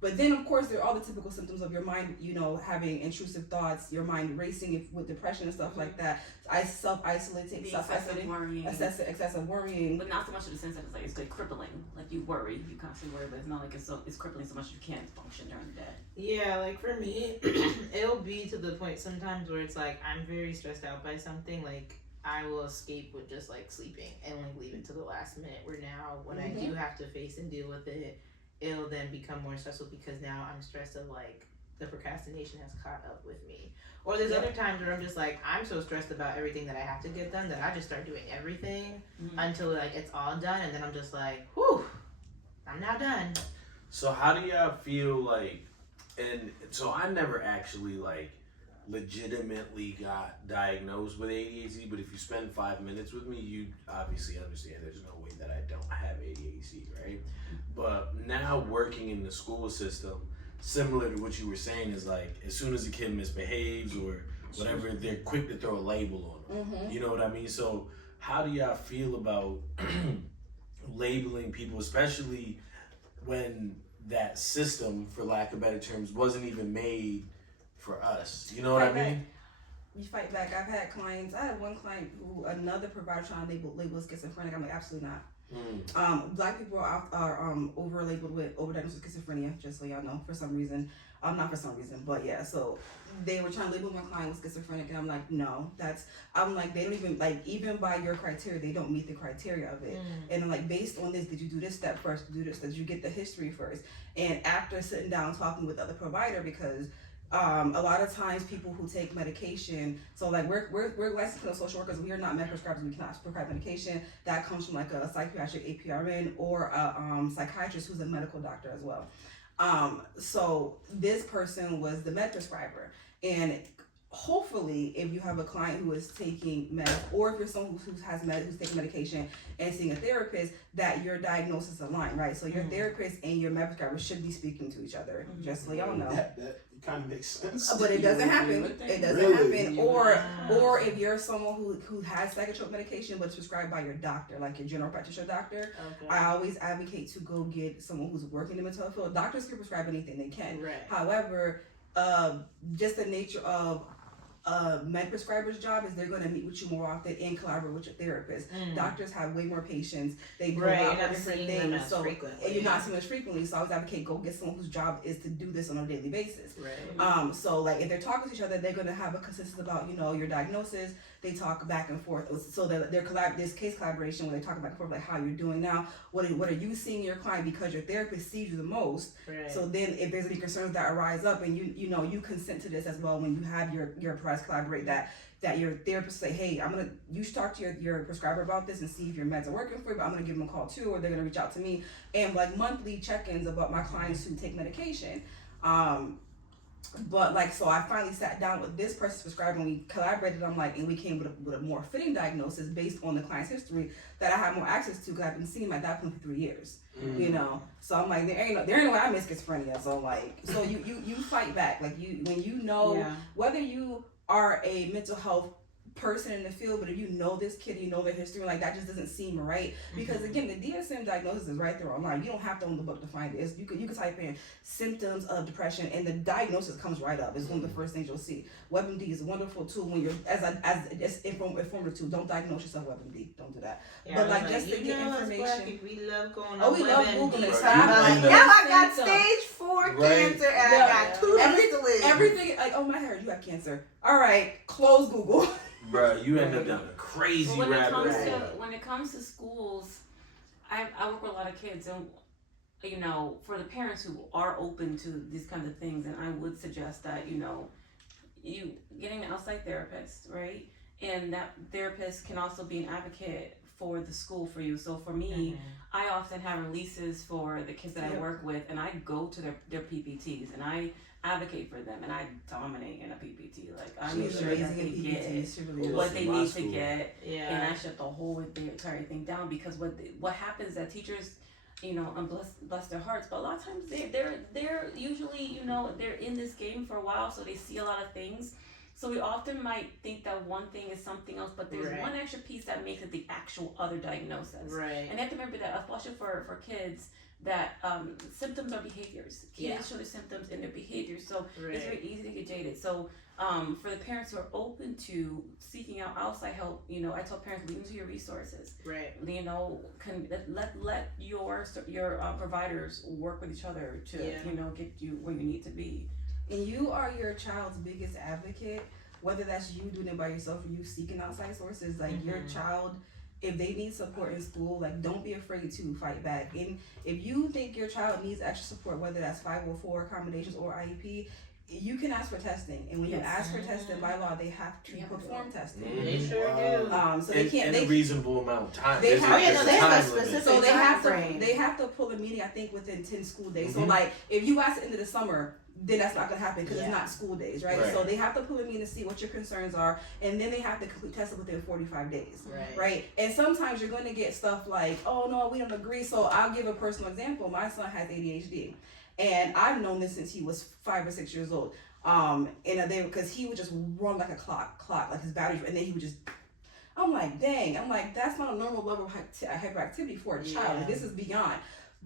but then of course there are all the typical symptoms of your mind, having intrusive thoughts, your mind racing with depression and stuff like that. Self-isolating, excessive worrying. But not so much in the sense that it's like crippling. Like you worry, you constantly worry, but it's not like it's crippling so much you can't function during the day. Yeah, like for me, it'll be to the point sometimes where it's like I'm very stressed out by something. Like I will escape with just like sleeping and like leave it to the last minute. Where now when I do have to face and deal with it, it'll then become more stressful because now I'm stressed of like the procrastination has caught up with me. Or there's other times where I'm just like, I'm so stressed about everything that I have to get done that I just start doing everything until like it's all done, and then I'm just like, whew, I'm now done. So how do y'all feel like, and so I never actually like legitimately got diagnosed with ADHD, but if you spend 5 minutes with me, you obviously understand there's no way that I don't have ADHD, right? But now working in the school system, similar to what you were saying, is like as soon as a kid misbehaves or whatever, they're quick to throw a label on them. You know what I mean? So how do y'all feel about labeling people, especially when that system, for lack of better terms, wasn't even made for us? You know what I mean? You fight back. I had one client who another provider trying to label schizophrenic. I'm like, absolutely not. Black people are over labeled with overdiagnosed with schizophrenia, just so y'all know, for some reason. Not for some reason, but yeah, so they were trying to label my client with schizophrenic, and I'm like, no, I'm like, they don't even, like, even by your criteria, they don't meet the criteria of it. And I'm like, based on this, did you do this step first? Did you get the history first? And after sitting down talking with the other provider, because A lot of times people who take medication, so like we're licensed clinical social workers, we are not med prescribers, we cannot prescribe medication. That comes from like a psychiatric APRN or a psychiatrist who's a medical doctor as well. So this person was the med prescriber, and hopefully if you have a client who is taking med, or if you're someone who's taking medication and seeing a therapist, that your diagnosis align, right? So your therapist and your med prescriber should be speaking to each other, just so y'all know. That kind of makes sense. But it doesn't happen. It doesn't happen. Or if you're someone who has psychotropic medication but it's prescribed by your doctor, like your general practitioner doctor, I always advocate to go get someone who's working in the mental health field. Doctors can prescribe anything they can. Right. However, just the nature of med prescriber's job is they're going to meet with you more often and collaborate with your therapist. Doctors have way more patients. They do a lot of different things. So and you're not seeing them as frequently. So I always advocate go get someone whose job is to do this on a daily basis. Right. So like if they're talking to each other, they're going to have a consensus about your diagnosis. They talk back and forth. So there's case collaboration where they talk back and forth like how you're doing now. What are you seeing your client, because your therapist sees you the most. Right. So then if there's any concerns that arise up, and you consent to this as well when you have your providers collaborate, that your therapist say, hey, you should talk to your prescriber about this and see if your meds are working for you, but I'm gonna give them a call too, or they're gonna reach out to me, and like monthly check-ins about my clients who take medication. But like, so I finally sat down with this person's prescriber and we collaborated. And we came with a more fitting diagnosis based on the client's history that I have more access to, because I've been seeing him at that point for 3 years. So I'm like, there ain't no way I miss schizophrenia. So like, so you fight back, like when you know whether you are a mental health person in the field, but if you know this kid, you know their history, like that just doesn't seem right. Because again, the DSM diagnosis is right there online. You don't have to own the book to find it. You can type in symptoms of depression and the diagnosis comes right up. It's one of the first things you'll see. WebMD is a wonderful tool when you're as informative tool. Don't diagnose yourself WebMD. Don't do that. But like just to get information. We love going we love Googling. So now I got stage 4 cancer and I got 2 days to live. Everything like, oh my hair, you have cancer. All right, close Google. Bruh, you end up down a crazy rabbit hole. When it comes to schools, I work with a lot of kids, and for the parents who are open to these kinds of things, and I would suggest that you getting an outside therapist, right? And that therapist can also be an advocate for the school for you. So for me, I often have releases for the kids that I work with, and I go to their PPTs and I advocate for them, and I dominate in a PPT. Like I make sure that they get what they need to get, and I shut the whole entire thing down, because what happens is that teachers, and bless their hearts, but a lot of times they're usually they're in this game for a while, so they see a lot of things. So we often might think that one thing is something else, but there's one extra piece that makes it the actual other diagnosis. And you have to remember that, especially for kids, that symptoms are behaviors. Kids show their symptoms in their behaviors, so it's very easy to get jaded. So for the parents who are open to seeking out outside help, I tell parents, lean into your resources. Let your providers work with each other to get you where you need to be. And you are your child's biggest advocate, whether that's you doing it by yourself or you seeking outside sources. Like your child, if they need support in school, like don't be afraid to fight back. And if you think your child needs extra support, whether that's 504 accommodations or IEP, you can ask for testing. And when you ask for testing, by law, they have to perform testing. They sure do. So they can't. In a reasonable amount of time. They have a specific so they have to pull a meeting, I think, within 10 school days. So like if you ask at the end of the summer, then that's not gonna happen because it's not school days, right? So they have to pull a meeting to see what your concerns are, and then they have to complete testing within 45 days, right? And sometimes you're gonna get stuff like, oh no, we don't agree. So I'll give a personal example. My son has ADHD, and I've known this since he was 5 or 6 years old. And because he would just run like a clock, like his batteries, and then he would just. I'm like, dang. I'm like, that's not a normal level of hyperactivity for a child. Like, this is beyond.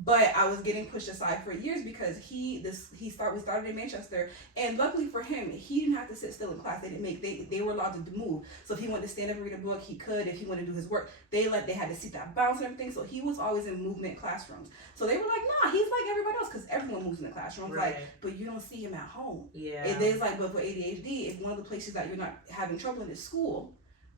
But I was getting pushed aside for years because we started in Manchester, and luckily for him, he didn't have to sit still in class. They were allowed to move. So if he wanted to stand up and read a book, he could. If he wanted to do his work, they had to sit that bounce and everything. So he was always in movement classrooms. So they were like, nah, he's like everybody else, because everyone moves in the classroom. Like, but you don't see him at home. It is like, but for ADHD, if one of the places that you're not having trouble in is school,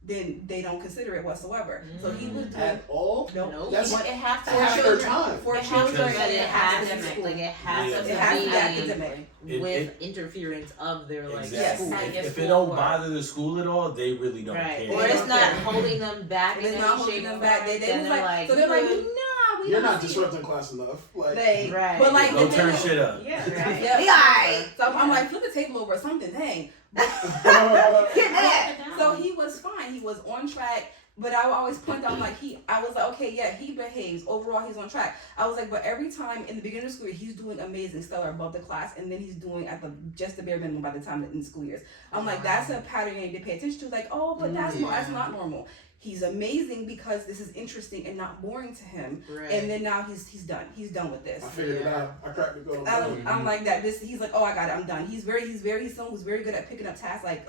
then they don't consider it whatsoever. So he was doing At all? no. That's It has to half be their time. For It children, has, but it has to academic. be, like, it has Yeah. to It has to be be academic. with interference of their like Exactly. school. If it don't bother the school at all, they really don't Right. care. Or it's not holding them back in It's any not shape holding or them back. They form, was then like, so they're like, good. nah, we You're don't not see disrupting class enough. Like, They, Right. but like Go the turn thing- shit up. Yeah, Right. Yeah, Be alright. So I'm like, flip the table over or something, dang. Get that. So he was fine. He was on track. But I would always point out, like, I was like, okay, yeah, he behaves. Overall, he's on track. I was like, but every time in the beginning of the school year, he's doing amazing, stellar above the class, and then he's doing at just the bare minimum by the time in the school years. I'm like, that's a pattern you need to pay attention to. Like, oh, but that's not normal. He's amazing because this is interesting and not boring to him. Right. And then now he's done. He's done with this. I figured it out. I cracked the code. I'm like that. He's like, oh, I got it. I'm done. He's someone who's very good at picking up tasks like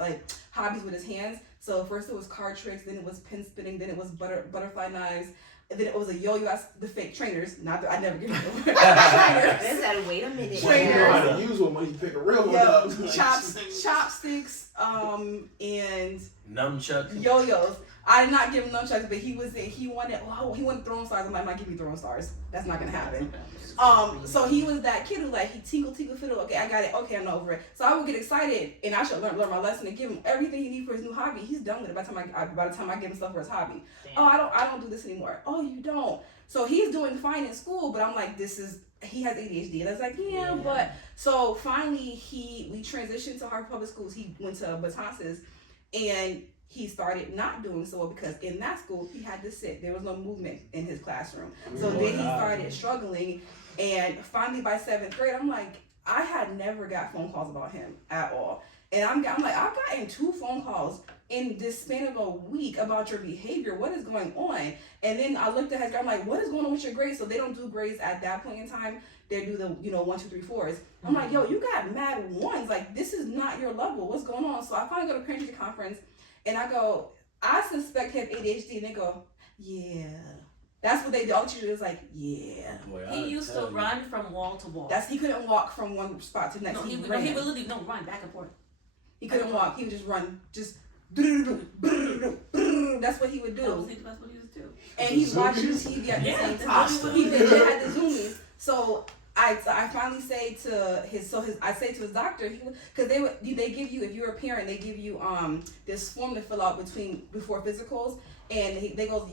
hobbies with his hands. So first it was card tricks, then it was pin spinning, then it was butterfly knives, and then it was a yo-yo. The fake trainers. I never give them trainers. They said, wait a minute. Well, you know how to Trainers. use one when you pick a real one Yeah, up. chopsticks, and Nunchucks. yo-yos. I did not give him nunchucks, but he wanted throwing stars. I'm like, might give me throwing stars. That's not gonna happen. So he was that kid who like he tinkle fiddle. Okay, I got it. Okay, I'm over it. So I would get excited, and I should learn my lesson and give him everything he needs for his new hobby. He's done with it by the time I give him stuff for his hobby. Damn. Oh, I don't do this anymore. Oh, you don't. So he's doing fine in school, but I'm like, he has ADHD, and I was like, yeah. But so finally we transitioned to Harvard Public Schools. He went to Batances, and he started not doing so well because in that school he had to sit. There was no movement in his classroom. So then he started struggling, and finally by 7th grade, I'm like, I had never got phone calls about him at all. And I'm like, I've gotten 2 phone calls in this span of a week about your behavior. What is going on? And then I looked at his grade. I'm like, what is going on with your grades? So they don't do grades at that point in time. They do the 1, 2, 3, 4s. I'm like, yo, you got mad ones. Like, this is not your level. What's going on? So I finally go to parent teacher conference, and I go, I suspect he has ADHD, and they go, yeah. That's what they do. All the teachers was like, yeah. Boy, He used to run from wall to wall. He couldn't walk from one spot to the next. No, he would ran. literally run back and forth. He couldn't walk. He would just run. That's what he would I was do. thinking that's what he used to do. And he's watching TV at the Yeah, same that's time. what He he legit would had the zoomies. So I finally say to his his doctor, because they give you, if you're a parent, they give you this form to fill out before physicals, and they go,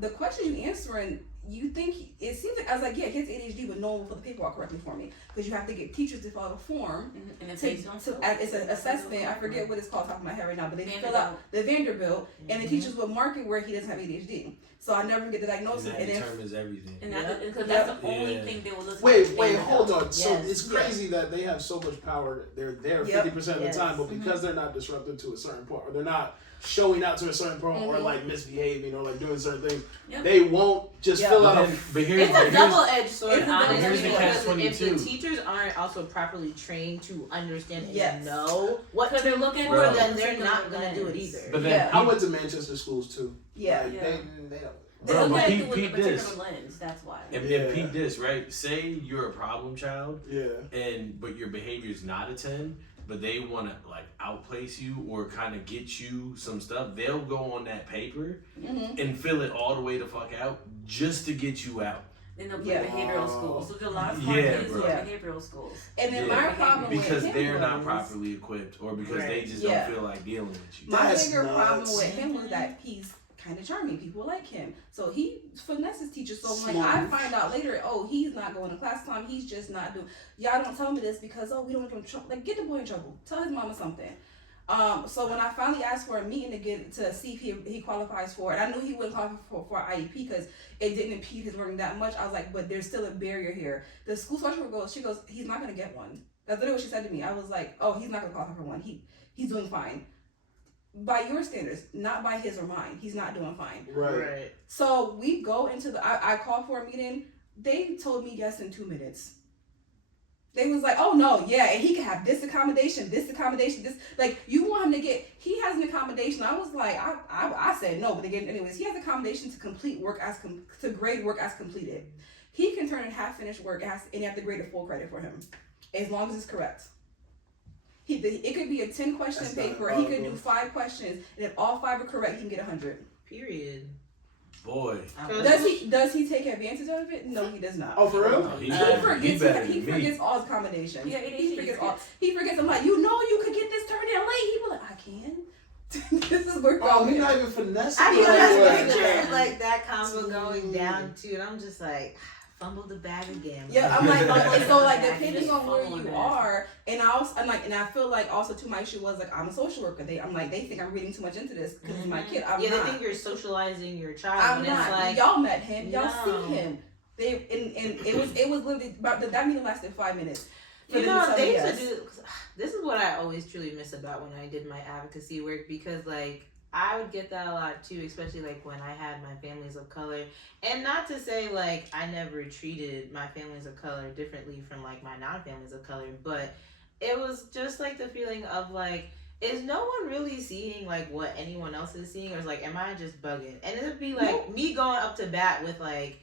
the question you answering, you think it seems like, I was like, yeah, he has ADHD, but no one will fill the paperwork correctly for me, because you have to get teachers to fill out a form. And It's an assessment. I forget what it's called off the top of my head right now, but they fill out the Vanderbilt, and the teachers will mark it where he doesn't have ADHD. So I never get the diagnosis. And that And determines everything. And because that's the only Yeah. thing they will listen to. Wait, hold on. So Yes. it's crazy that they have so much power. They're there Yep. 50% of the Yes. time, but because they're not disruptive to a certain point, or they're not showing out to a certain point, or like misbehaving, or like doing certain things, Yep. they won't just fill out a. But here's It's a double-edged sword, It's a double-edged honestly, sword. because if the Catch-22. teachers aren't also properly trained to understand and Yes. know what Because to they're look looking for, Bro. then they're not gonna do it lens. either. But then Yeah. I went to Manchester schools too. Yeah. Like, Yeah. they don't. They Bro, look but at it peep through a particular this. lens. That's why. And Yeah. peep this, right? Say you're a problem child, Yeah. but your behavior's not a 10, but they want to like outplace you or kind of get you some stuff. They'll go on that paper and fill it all the way the fuck out just to get you out. Then they'll put Yeah. behavioral schools. So there's a lot of smart Yeah, kids who bro. are behavioral schools. And then Yeah. my problem Because with him they're not was, properly equipped or because they Right. just Yeah. don't feel like dealing with you. My That's bigger problem nuts. with him was that he's kind of charming. People like him. So he finesses teachers. So like Smooth. I find out later, he's not going to class time. He's just not doing. Y'all don't tell me this because we don't want him in trouble. Like, get the boy in trouble. Tell his mama something. So when I finally asked for a meeting to see if he qualifies for it, I knew he wouldn't qualify for IEP because it didn't impede his learning that much. I was like, but there's still a barrier here. The school social worker goes, he's not gonna get one. That's literally what she said to me. I was like, oh, he's not gonna qualify for one. He's doing fine. By your standards, not by his or mine. He's not doing fine. Right. So we go into I called for a meeting. They told me yes in 2 minutes. They was like, oh no, yeah, and he can have this accommodation, this, like, you want him to get, he has an accommodation. I was like, I said no, but they gave him anyways. He has accommodation to complete work to grade work as completed. He can turn in half finished work and you have to grade a full credit for him, as long as it's correct. It could be a 10-question That's not paper. He could do horrible. 5 questions, and if all 5 are correct, he can get 100. Period. Boy. Does he take advantage of it? No, he does not. Oh, for real? No, he He better forgets. than He me. forgets all his combinations. Yeah, He forgets all. He forgets. I'm like, you could get this turned in late. He be like, I can. This is where Oh, we're not even finessing. I it can just anyway. picture like that combo going down too, and I'm just like, fumble the bag again. Yeah, I'm like, and so like Bag depending just on where fumbling you it. are, and I feel like also too my issue was like I'm a social worker. They think I'm reading too much into this because it's my kid. I'm Yeah, not. they think you're socializing your child. I'm and not. It's like, Y'all met him. Y'all No. see him. They and it was literally about that meeting lasted 5 minutes. For you them to know, tell they me used yes. to do. This is what I always truly miss about when I did my advocacy work, because like I would get that a lot too, especially like when I had my families of color. And not to say like I never treated my families of color differently from like my non-families of color, but it was just like the feeling of like, is no one really seeing like what anyone else is seeing, or is like, am I just bugging? And it would be like me going up to bat with like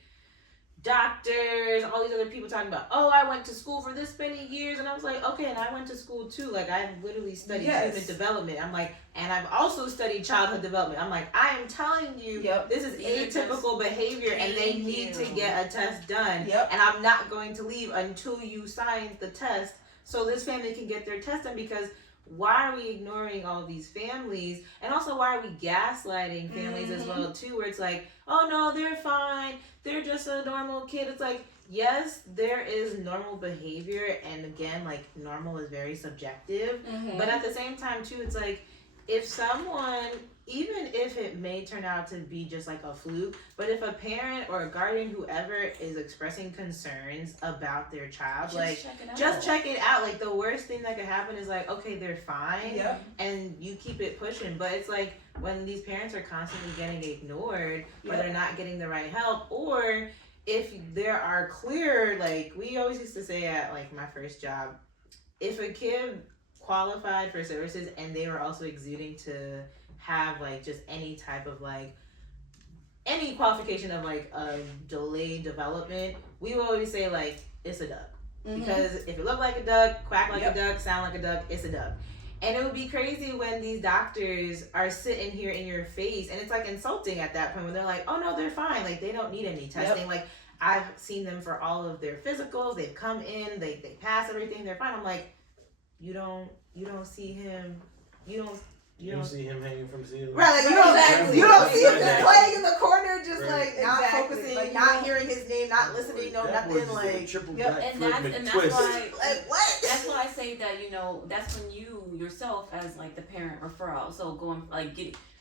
doctors, all these other people talking about, oh, I went to school for this many years, and I was like, okay, and I went to school too. Like I literally studied Yes. human development. I'm like, and I've also studied childhood development. I'm like, I am telling you, Yep. this is These are atypical behavior, and they Thank need to you. get a test done. Yep. And I'm not going to leave until you sign the test, so this family can get their test done. Because why are we ignoring all these families? And also, why are we gaslighting families as well too, where it's like, oh no, they're fine, they're just a normal kid. It's like, yes, there is normal behavior, and again, like normal is very subjective. But at the same time too, it's like, if someone, even if it may turn out to be just like a fluke, but if a parent or a guardian, whoever, is expressing concerns about their child, just check it out. Like the worst thing that could happen is like, okay, they're fine, Yep. and you keep it pushing. But it's like when these parents are constantly getting ignored, or they're not getting the right help, or if there are clear, like we always used to say at like my first job, if a kid qualified for services and they were also exuding to have like just any type of like any qualification of like a delayed development, we will always say like, it's a duck. Because if it looked like a duck, quack like a duck, sound like a duck, it's a duck. And it would be crazy when these doctors are sitting here in your face, and it's like insulting at that point when they're like, oh no, they're fine, like they don't need any testing. Like I've seen them for all of their physicals, they've come in, they pass everything, they're fine. I'm like, you don't see him, you don't see him hanging from the ceiling. Right, like Exactly. you don't see him Exactly. just playing in the corner, just Right. like not Exactly. focusing, Like, not hearing his name, not listening, no That boy nothing. just did a Like, triple Yep. back And flip that's McTwist. why like what? that's why I say that, you know, that's when you yourself as like the parent referral. So going like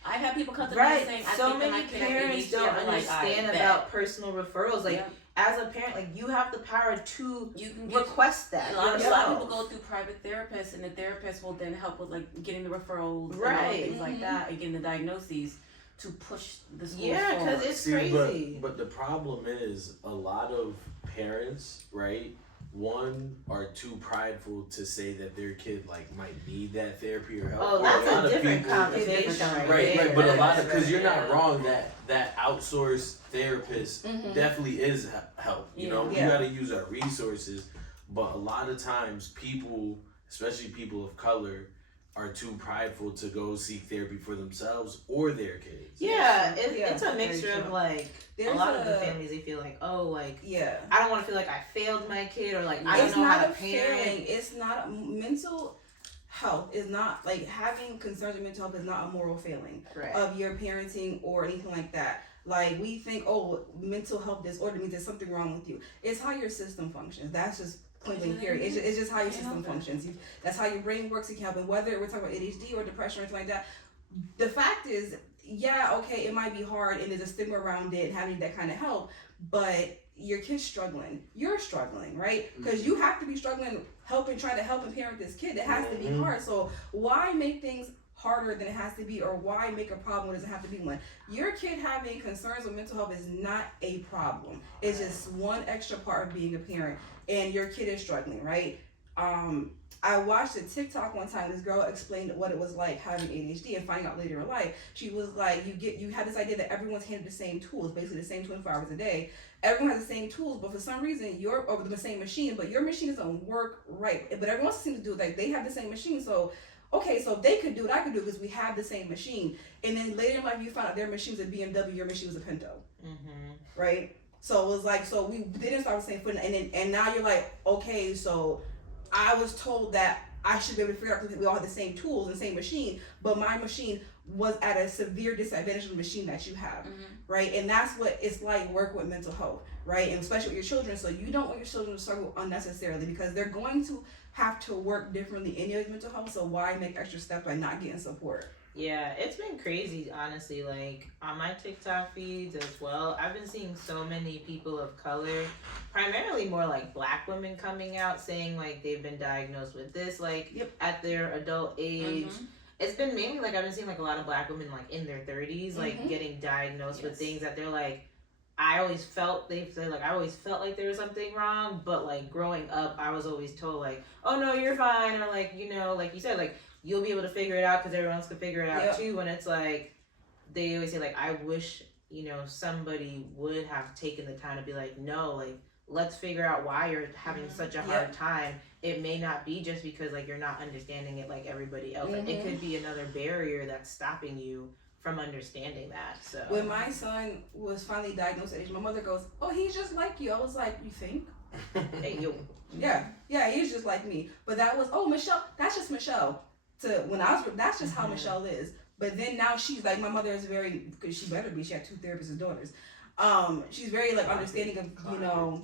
I've had people come to me saying, I so think that many my kid has parents ADHD. don't I'm like, understand I bet. about personal referrals. Like Yeah. as a parent, like you have the power to You can get request that. a lot of yourself. people go through private therapists, and the therapist will then help with like getting the referrals, and all Right. things like that, and getting the diagnoses to push the school Yeah, forward. because it's See, crazy. But the problem is a lot of parents, right? One, are too prideful to say that their kid like might need that therapy or help. Oh, Or that's lot a of different people- conversation, Right, there. but a lot of, That's because you're right, not yeah. wrong that outsourced therapist definitely is help. You know, Yeah. you got to use our resources, but a lot of times people, especially people of color, are too prideful to go seek therapy for themselves or their kids. Yeah, Yeah, it's a mixture very of true. like There's a lot of the families, they feel like, oh, like Yeah. I don't want to feel like I failed my kid, or like I It's don't know not how a to parent. feeling. It's not mental health is not like having concerns with mental health is not a moral failing Right. of your parenting or anything like that. Like we think, oh, mental health disorder means there's something wrong with you. It's how your system functions. That's just point blank period. It's just how your system functions. That's how your brain works. It can happen whether we're talking about ADHD or depression or anything like that. The fact is, yeah, okay, it might be hard and there's a stigma around it and having that kind of help, but your kid's struggling. You're struggling, right? Because you have to be struggling, trying to help and parent this kid. It has to be hard. So why make things harder than it has to be, or why make a problem when it doesn't have to be one? Your kid having concerns with mental health is not a problem. It's just one extra part of being a parent, and your kid is struggling, right? I watched a TikTok one time. This girl explained what it was like having ADHD and finding out later in life. She was like, you had this idea that everyone's handed the same tools, basically the same 24 hours a day. Everyone has the same tools, but for some reason you're over the same machine, but your machine doesn't work right. But everyone else seems to do it. Like they have the same machine, so okay, so if they could do it, I could do it because we have the same machine. And then later in life, you find out their machine was a BMW, your machine was a Pinto, right? So it was like, so we didn't start with the same foot, and now you're like, okay, so I was told that I should be able to figure out because we all have the same tools and same machine, but my machine was at a severe disadvantage of the machine that you have, right? And that's what it's like working with mental health, right? And especially with your children, so you don't want your children to struggle unnecessarily because they're going to have to work differently in your mental health, so why make extra steps by not getting support? Yeah, it's been crazy, honestly. Like, on my TikTok feeds as well, I've been seeing so many people of color, primarily more like Black women coming out saying, like, they've been diagnosed with this, like, at their adult age. It's been mainly, like, I've been seeing, like, a lot of Black women, like, in their 30s, like, getting diagnosed with things that they're, like, I always felt, they say, like, I always felt like there was something wrong, but, like, growing up, I was always told, like, oh, no, you're fine, or, like, you know, like you said, like, you'll be able to figure it out because everyone else can figure it out too. And it's like, they always say, like, I wish, you know, somebody would have taken the time to be like, no, like, let's figure out why you're having such a hard time. It may not be just because, like, you're not understanding it like everybody else. Like, it could be another barrier that's stopping you from understanding that. So when my son was finally diagnosed at age, my mother goes, oh, he's just like you. I was like, you think? Hey, you. Yeah, he's just like me. But that was, oh, Michelle, that's just Michelle. That's just how Michelle is. But then now she's like, my mother is very, because she better be, she had 2 therapists and daughters. She's very like understanding of, you know,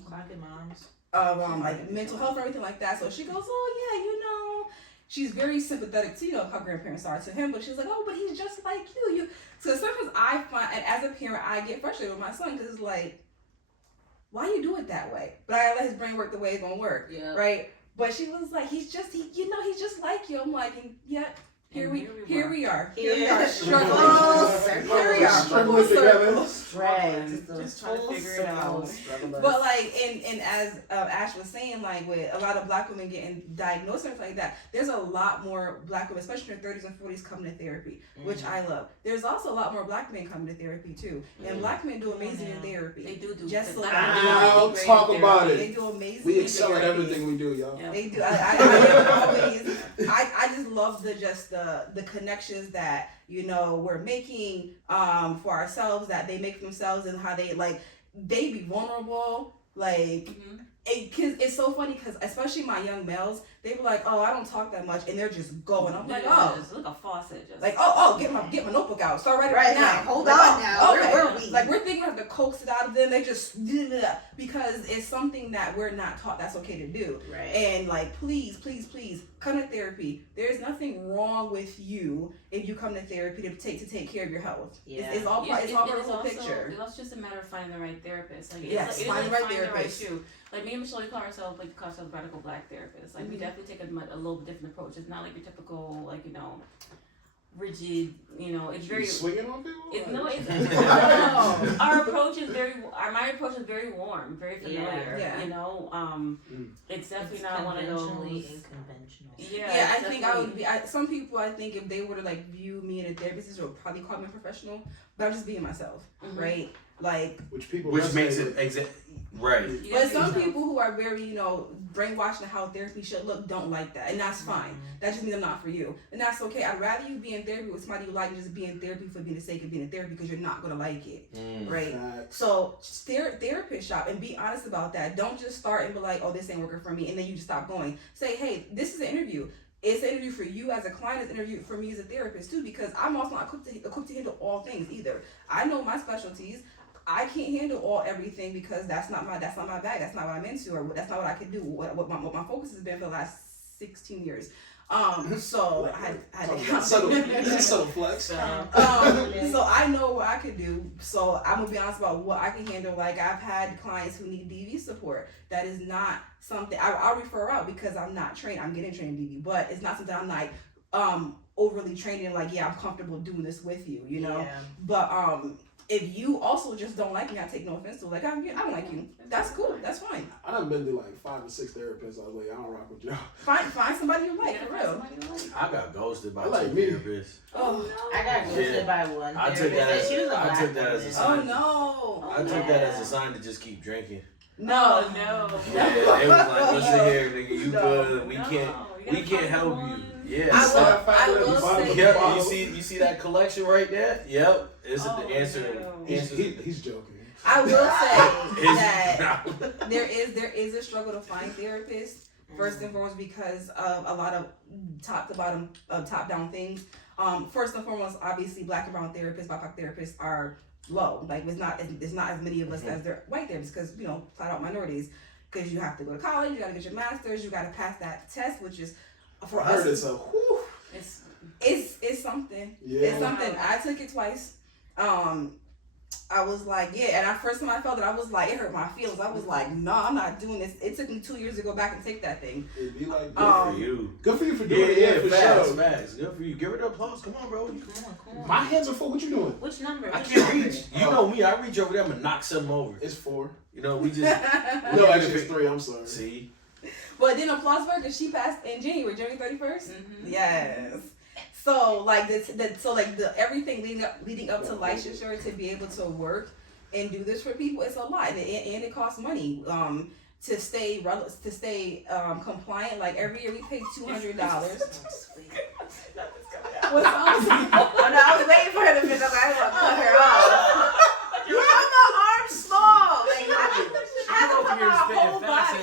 like mental health and everything like that. So she goes, oh yeah, you know, she's very sympathetic to, you know, how grandparents are to him, but she's like, oh, but he's just like you. So sometimes I find, and as a parent, I get frustrated with my son because it's like, why you do it that way? But I let his brain work the way it's gonna work, right? But she was like, he's just like you. I'm like, yeah, here we are. Struggling. Here we are. Struggling together. Right. Just trying to figure it out. But like, and as Ash was saying, like with a lot of Black women getting diagnosed and stuff like that, there's a lot more Black women, especially in their 30s and 40s, coming to therapy, which I love. There's also a lot more Black men coming to therapy too, and Black men do amazing in therapy. They do. Just like I'll talk about it. They do amazing. We excel at everything we do, y'all. They do. I just love the connections that, you know, we're making for ourselves, that they make for themselves, and how they be vulnerable, like it's so funny because especially my young males, they were like, oh, I don't talk that much, and they're just going. I'm like, oh, just like a faucet, just like get my notebook out, start writing right now. Hold on now. Okay. Where are we? Like we're thinking we have to coax it out of them. They just because it's something that we're not taught that's okay to do. Right. And like, please come to therapy. There's nothing wrong with you if you come to therapy to take care of your health. Yeah. It's all part of the whole picture. It's just a matter of finding the right therapist. Like, yes, finding the right therapist. Like me and Michelle, we call ourselves radical Black therapists. Like we definitely take a little different approach. It's not like your typical, like, you know, rigid, you know, it's very swinging on people. Our approach is my approach is very warm, very familiar. Yeah. You know, it's definitely not one of those unconventional. Yeah, I think I would be. Some people, I think, if they were to like view me in a therapist, they would probably call me a professional. But I'm just being myself, right? Like, which makes it right. But some people who are very, you know, brainwashed in how therapy should look don't like that, and that's fine. That just means I'm not for you, and that's okay. I'd rather you be in therapy with somebody you like than just be in therapy for being the sake of being in therapy because you're not gonna like it, right? So therapist shop and be honest about that. Don't just start and be like, oh, this ain't working for me, and then you just stop going. Say, hey, this is an interview. It's an interview for you as a client. It's an interview for me as a therapist too, because I'm also not equipped to handle all things either. I know my specialties. I can't handle everything because that's not my bag. That's not what I'm into, or that's not what I can do. What my focus has been for the last 16 years. So I had to subtle flex. So I know what I could do. So I'm gonna be honest about what I can handle. Like, I've had clients who need DV support. That is not something I'll refer out because I'm not trained. I'm getting trained in DV, but it's not something I'm like overly trained in. Like, yeah, I'm comfortable doing this with you, you know. Yeah. But if you also just don't like me, I take no offense to it. Like, I don't like you. That's cool. That's fine. I done been to like 5 or 6 therapists. I was like, I don't rock with y'all. Find somebody you like, for real. I got ghosted by I like 2 me. therapists. Oh, I got ghosted by one. I took that as- She was a I black took that as a woman. sign. oh no. I took that as a sign to just keep drinking. No. Oh, no. Yeah, it was like, listen here, nigga, you No. good. We No, can't you we gotta can't find help someone. you. Yeah. I will say. Yep, you see that collection right there? Yep. It's Oh, the answer. no. He's joking. I will say that It's- there is a struggle to find therapists. First and foremost, because of a lot of top to bottom, top down things. First and foremost, obviously, black and brown therapists, BIPOC therapists are low. Like it's not as many of us as there white therapists, because flat out minorities. Because you have to go to college, you got to get your master's, you got to pass that test, which is for I heard us. it's a whew. It's something. Yeah. It's something. I took it twice. I was like, yeah, and the first time I felt it, I was like, it hurt my feelings. I was like, no, I'm not doing this. It took me 2 years to go back and take that thing. It'd be like, Good for you. good for you for Yeah, doing it. for sure. facts. Good for you. Give her the applause. Come on, bro. Come on. My hands are full. What you doing? Which number? I Which can't number? reach. You know me. I reach over there. I'm gonna knock something over. It's 4. We just No, actually it's 3. I'm sorry. see. But then applause for her because she passed in January 31st. Mm-hmm. Yes. So like everything leading up to licensure to be able to work and do this for people, it's a lot, and it costs money. To stay compliant, like every year we pay $200. What's up? Oh no, I was waiting for her to finish. I didn't want to cut her off. My arm's small. Like I have to put my whole body.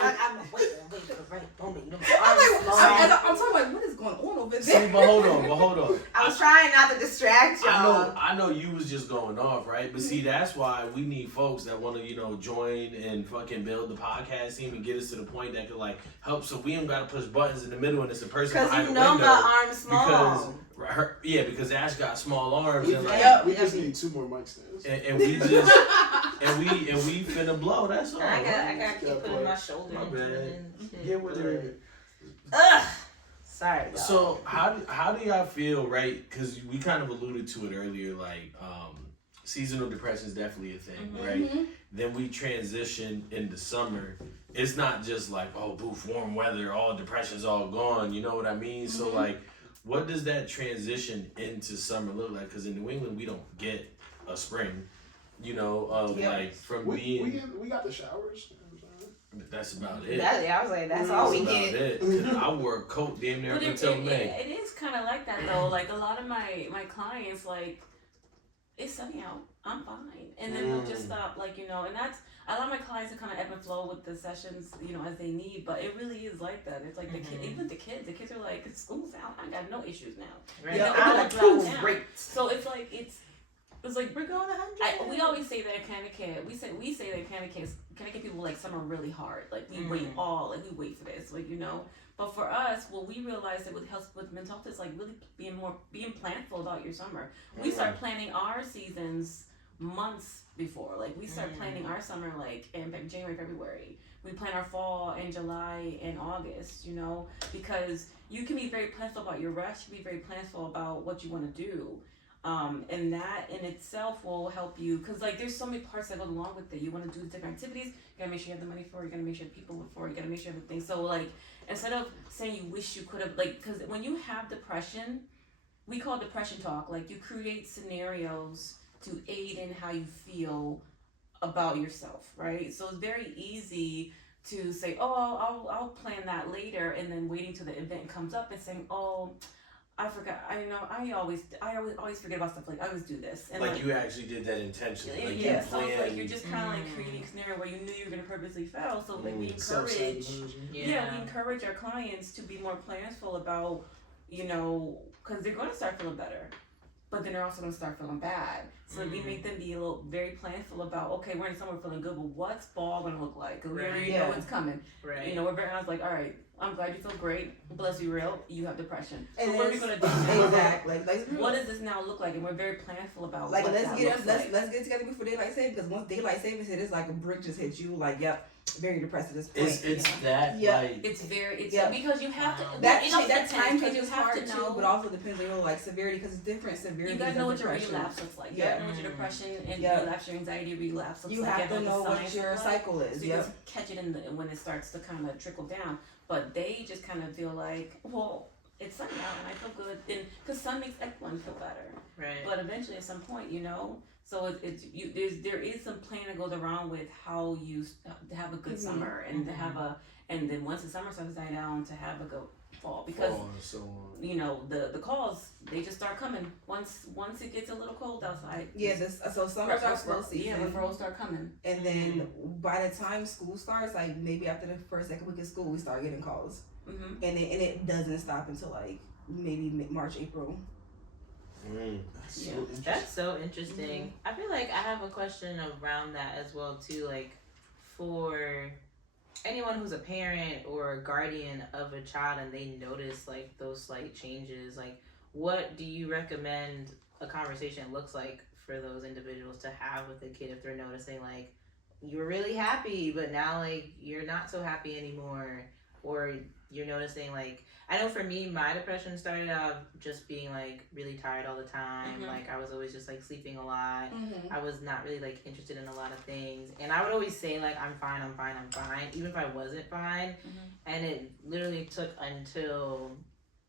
I'm waiting for the right moment. I'm talking like, what is going on over See, there? but hold on. I was trying not to distract y'all. I know you was just going off, right? But see, that's why we need folks that want to, join and fucking build the podcast team and get us to the point that could like help. So we don't gotta push buttons in the middle and it's a person Because behind you the know window. my arm's small. Because Ash got small arms and like, Yep. We just need 2 more mic stands. and we just and we finna blow. That's all. I right? got to keep putting my shoulder My into bad. it. Get with it. Ugh. Sorry, y'all. So how do y'all feel, right? Because we kind of alluded to it earlier, like seasonal depression is definitely a thing, right? Mhm. Then we transition into summer. It's not just like, oh, poof, warm weather, all depression's all gone. You know what I mean? So like, what does that transition into summer look like? Because in New England, we don't get a spring. Like from being. We got the showers. That's about it. I was like, that's all we about get. it. 'Cause I wore a coat damn near But until May. it is kind of like that though. Like a lot of my clients, like it's sunny out, I'm fine, and then they'll just stop, and that's a lot of my clients are kind of ebb and flow with the sessions, as they need. But it really is like that. It's like even the kids are like, school's out, I got no issues now. Right. Yeah, I'm like, approved. Great. So it's like it's like We're going 100. we always say that Connecticut. We say that Connecticut people like summer really hard. Like we wait we wait for this. But for us, what we realized that with mental health is like really being planful about your summer. We start planning our seasons months before. Like we start planning our summer like in January, February. We plan our fall in July and August. Because you can be very planful about your rest. You can be very planful about what you want to do. And that in itself will help you, because like there's so many parts that go along with it. You want to do different activities, you gotta make sure you have the money for it, you gotta make sure you have people for it, you gotta make sure everything. So like instead of saying you wish you could have, like, because when you have depression, we call it depression talk. Like you create scenarios to aid in how you feel about yourself, right? So it's very easy to say, oh, I'll plan that later, and then waiting till the event comes up and saying, oh, I forgot. I always forget about stuff. Like I always do this. And like you actually did that intentionally. Like yeah. you So it's like planned. you're just kind of like creating a scenario where you knew you were gonna purposely fail. So like we encourage. We encourage our clients to be more planful about, because they're going to start feeling better, but then they're also going to start feeling bad. So we make them be very planful about, okay, we're in summer feeling good, but what's fall going to look like? Because we already know it's coming. Right. We're very honest, like, all right, I'm glad you feel great, but let's be real, you have depression. So And what are we going to do now? Exactly. What does this now look like? And we're very planful about like what let's that get looks like. let's get together before daylight savings, because once daylight savings hit, it's like a brick just hit you. Like, yep, very depressed at this point. It's that Yeah. like It's very, it's Yeah. because you have to, That it also that depends, time because change is hard too, but also depends on your like severity because it's different severity. you gotta know what your depression. relapse looks like. You Yeah. gotta know what your depression and Yeah. relapse, your anxiety relapse looks You like. have to know the what signs your look like, cycle is. so you Yeah. can catch it when it starts to kind of trickle down. But they just kind of feel like, well, it's sunny out and I feel good, and because sun makes everyone feel better. Right. But eventually, at some point, so there is some planning that goes around with how you to have a good summer and to have and then once the summer starts to die down, to have a good fall, because fall and so on. the calls, they just start coming once it gets a little cold outside. Yeah, so summer's our slow season. Yeah, referrals start coming. And then by the time school starts, like maybe after the second week of school, we start getting calls. Mm-hmm. And it doesn't stop until like maybe March, April. That's Yeah. so interesting. That's so interesting. I feel like I have a question around that as well too. Like, for anyone who's a parent or a guardian of a child and they notice like those slight changes, like what do you recommend a conversation looks like for those individuals to have with a kid if they're noticing like you were really happy but now like you're not so happy anymore, or you're noticing like, I know for me, my depression started out just being like really tired all the time. Mhm. Like I was always just like sleeping a lot. Mm-hmm. I was not really like interested in a lot of things, and I would always say like I'm fine, even if I wasn't fine. Mhm. And it literally took until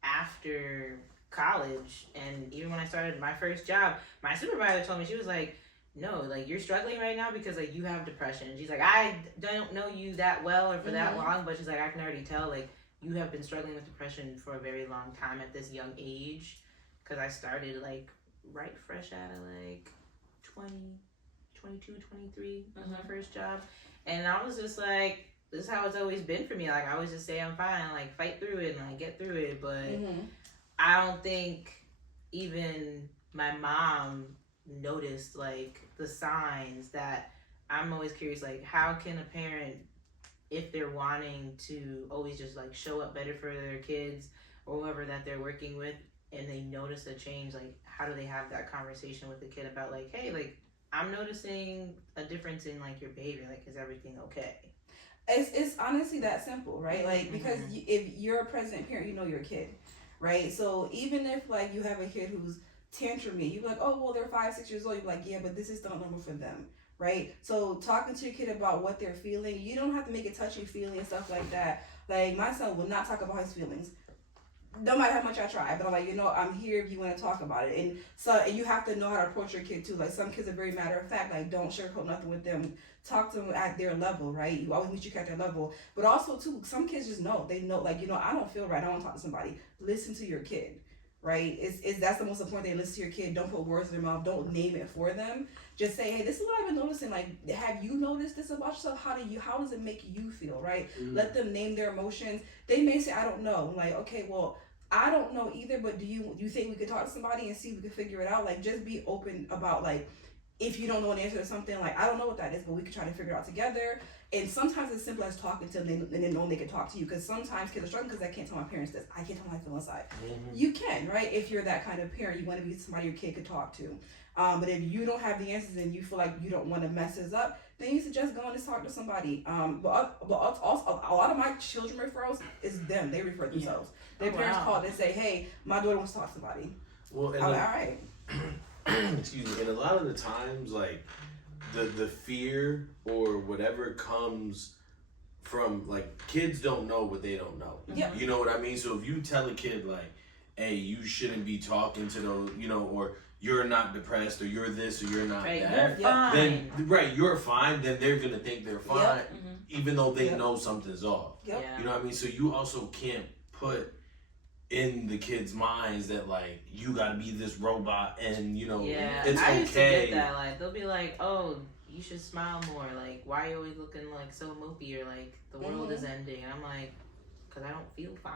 after college, and even when I started my first job, my supervisor told me, she was like, no, like you're struggling right now because like you have depression. She's like, I don't know you that well or for that long, but she's like, I can already tell like you have been struggling with depression for a very long time at this young age, because I started like right fresh out of like 22, 23 was my first job, and I was just like, this is how it's always been for me. Like I always just say I'm fine, like fight through it and like get through it, but I don't think even my mom noticed like the signs that I'm always curious, like how can a parent, if they're wanting to always just like show up better for their kids or whoever that they're working with, and they notice a change, like how do they have that conversation with the kid about like, hey, like I'm noticing a difference in like your behavior, like is everything okay? It's honestly that simple, right? Like, because if you're a present parent, you know your kid, right? So even if like you have a kid who's tantrumy, you're like, oh well, they're 5-6 years old, you're like, yeah, but this is not normal for them, right? So talking to your kid about what they're feeling, you don't have to make it touchy-feely and stuff like that. Like my son will not talk about his feelings, no matter how much I try, but I'm like, I'm here if you want to talk about it. And so, and you have to know how to approach your kid too. Like some kids are very matter of fact, like don't sugarcoat nothing with them. Talk to them at their level, right? You always meet your kid at their level. But also too, some kids just know. They know, like, I don't feel right, I want to talk to somebody. Listen to your kid, right? That's the most important thing. Listen to your kid. Don't put words in their mouth. Don't name it for them. Just say, hey, this is what I've been noticing. Like, have you noticed this about yourself? How does it make you feel, right? Let them name their emotions. They may say, I don't know. Like, okay, well, I don't know either, but do you think we could talk to somebody and see if we could figure it out? Like, just be open about, like, if you don't know an answer to something, like, I don't know what that is, but we could try to figure it out together. And sometimes it's simple as talking to them and then knowing they can talk to you. Because sometimes kids are struggling because I can't tell my parents this. I can't tell how I feel inside. You can, right? If you're that kind of parent, you want to be somebody your kid could talk to. But if you don't have the answers and you feel like you don't want to mess this up, then you suggest going to talk to somebody. But also, a lot of my children referrals is them. They refer themselves. Their parents call. They say, hey, my daughter wants to talk to somebody. Well, and all right. excuse me. And a lot of the times, like the fear or whatever comes from, like, kids don't know what they don't know. Yep. You know what I mean? So if you tell a kid like, hey, you shouldn't be talking to those, or you're not depressed, or you're this, or you're not that, You're fine. then you're fine. Then they're gonna think they're fine, even though they Yep. know something's off. Yep. Yeah. You know what I mean? So you also can't put in the kids' minds that like you gotta be this robot, and Yeah, it's I used to okay. get that. Like they'll be like, "Oh, you should smile more. Like, why are you always looking like so mopey, or like the world is ending?" And I'm like, "Cause I don't feel fine."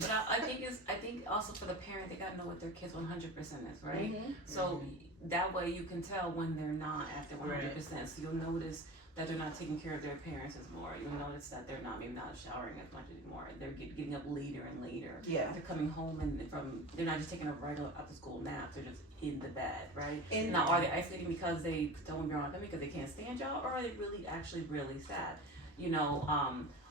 But I think also for the parent, they gotta know what their kids 100% is, right? So that way you can tell when they're not at their 100%. So you'll notice that they're not taking care of their parents as more. You'll notice that they're maybe not showering as much anymore. They're getting up later and later. Yeah. They're coming home they're not just taking a regular after school nap. They're just in the bed, right? And now, are they isolating because they don't want to be around them because they can't stand y'all, or are they really actually really sad? you know,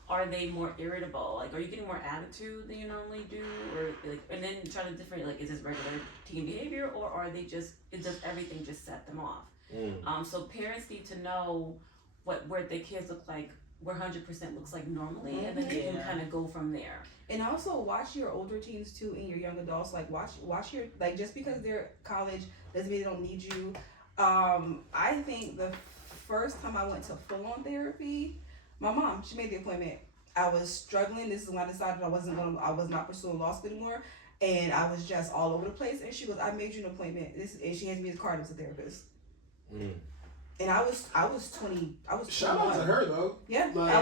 are they more irritable? Like, are you getting more attitude than you normally do, or like, and then try to differentiate, like, is this regular teen behavior, or are they just, does everything just set them off? So parents need to know where their kids look like, where 100% looks like normally, and then they can kind of go from there. And also watch your older teens too, and your young adults. Like watch your, like, just because they're college doesn't mean they don't need you. I think the first time I went to full on therapy, my mom, she made the appointment. I was struggling. This is when I decided I was not pursuing law school anymore, and I was just all over the place. And she goes, "I made you an appointment." And she hands me his card as a therapist. And I was 20. I was 21. Shout out to her though. Yeah, like,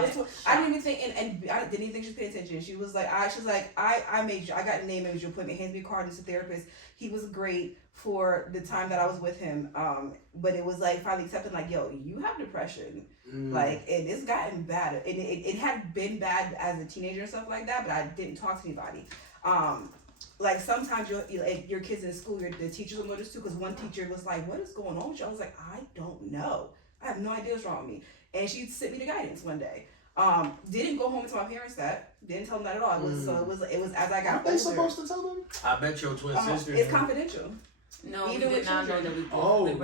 I didn't even think, and I didn't even think she was paying attention. She was like, I made you. I got your name, made your appointment. Hands me a card as a therapist. He was great for the time that I was with him. But it was like finally accepting, like, yo, you have depression. Like, and it's gotten bad. And it had been bad as a teenager and stuff like that. But I didn't talk to anybody. Like sometimes your kids in school, the teachers will notice too, because one teacher was like, "What is going on with you?" I was like, "I don't know. I have no idea what's wrong with me." And she sent me to guidance one day. Didn't go home and tell my parents that. Didn't tell them that at all. It was it was as I got older. Are they supposed to tell them? I bet your twin sister. It's confidential. No, Even we did with not know children. that we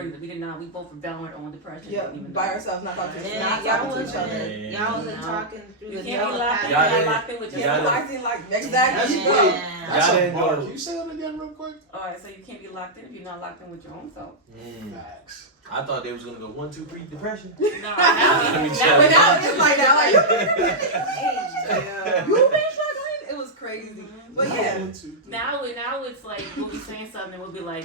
both. We did not. We both were battling on depression. Yeah, Didn't even by know. ourselves, not talking to And not y'all talking to each other. wasn't, y'all wasn't No. talking through You the can't be locked in. Y'all You're didn't- locked in with your Yeah, y'all phone. locked in like exactly. Yeah. Wait, that's Y'all a didn't bar. go- Can you say that again real quick? Alright, so you can't be locked in if you're not locked in with your own self. Facts. I thought they was gonna go 1, 2, 3 depression. No, now But now it's like that, like Yeah. you been struggling. It was crazy, but yeah, 1, 2, 3. now it's like we'll be saying something and we'll be like,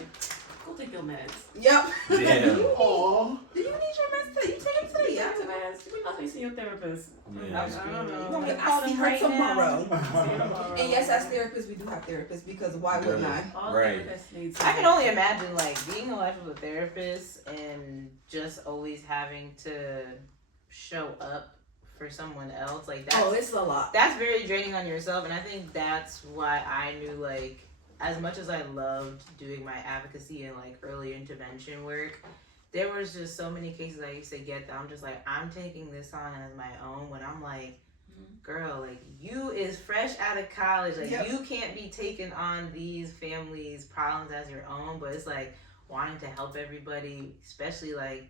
go take your meds. yep. Damn. Aw. Do you need your meds today? You take them today? Yeah, Yeah. meds. We must be seeing your therapist. Yeah. I don't know. I'm gonna Call see them her right tomorrow. See you tomorrow. And yes, as therapists, we do have therapists because why wouldn't I? All Right. therapists need I can only imagine like being a life of a therapist and just always having to show up for someone else. Like that's It's a lot. that's very draining on yourself, and I think that's why I knew, like, as much as I loved doing my advocacy and like early intervention work, there was just so many cases I used to get that I'm just like, I'm taking this on as my own when I'm like, girl, like, you is fresh out of college, like, Yep. you can't be taking on these families' problems as your own. But it's like wanting to help everybody, especially like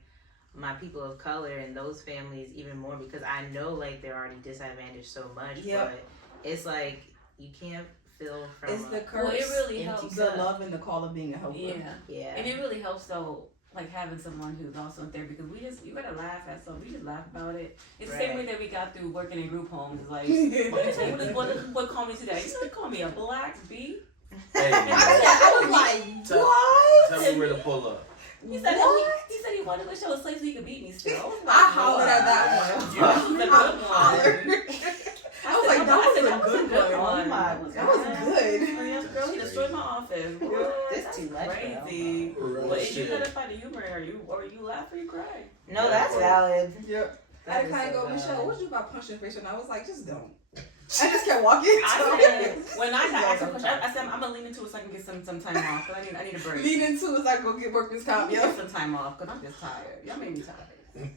my people of color and those families even more, because I know like they're already disadvantaged so much. Yep. But it's like you can't feel from It's the a- curse, it really empty, helps the us. love and the call of being a helper. yeah. And it really helps though, like having someone who's also in therapy, because you gotta laugh at something. We just laugh about it. It's the same way that we got through working in group homes. It's like, let me tell you what called me today. You know, they called me a black bee. Hey, I was like, Tell- what? tell me where to pull up. He said What? he said he wanted to show a slave so he could beat me still. I hollered at that one. You was a good hollered. one. I was like, that was a good one. Oh my That was That was good. Oh, yes, girl, he destroyed my office. What? This That's too much, crazy. Real But if you shit. gotta find the humor, or you laugh or you cry. No, that's valid. Yep. I That had to is kind of so go, Michelle, valid. what'd you do about punching the face? And I was like, just don't. I just kept walking. I said, when I Yeah, asked a question, I said I'm gonna lean into it so I can get some time off. Cause I need a break. Lean into it so I can go get workman's comp. Get Yeah. some time off because I'm just tired. Y'all made me tired.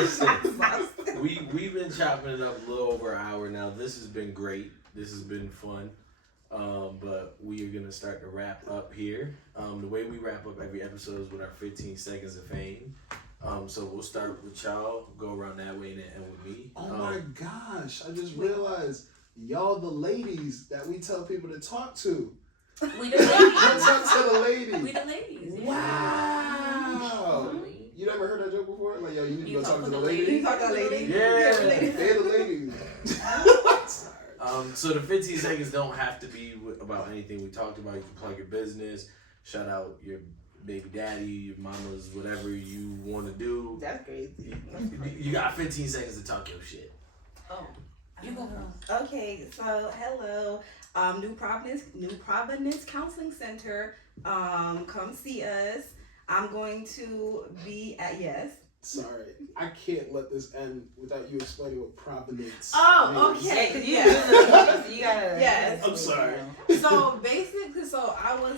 Listen, we've been chopping it up a little over an hour now. This has been great. This has been fun. But we are gonna start to wrap up here. The way we wrap up every episode is with our 15 seconds of fame. So we'll start with y'all, go around that way, and then end with me. Oh my gosh, I just realized y'all the ladies that we tell people to talk to. We the You ladies. talk to the ladies. We the ladies. Yeah. Wow. You never heard that joke before? Like, yo, you need to go talk to the You ladies. talk to the lady. Yeah. They're the ladies. So the 15 seconds don't have to be about anything we talked about. You can plug your business, shout out your baby daddy, your mama's, whatever you want to do. That's crazy. You got 15 seconds to talk your shit. Oh, you go first. Okay, so hello, New Providence Counseling Center. Come see us. I'm going to be at Sorry, I can't let this end without you explaining what provenance Oh, means. okay. Yeah, because you Yes. do the you gotta. Yes. I'm sorry. So basically, I was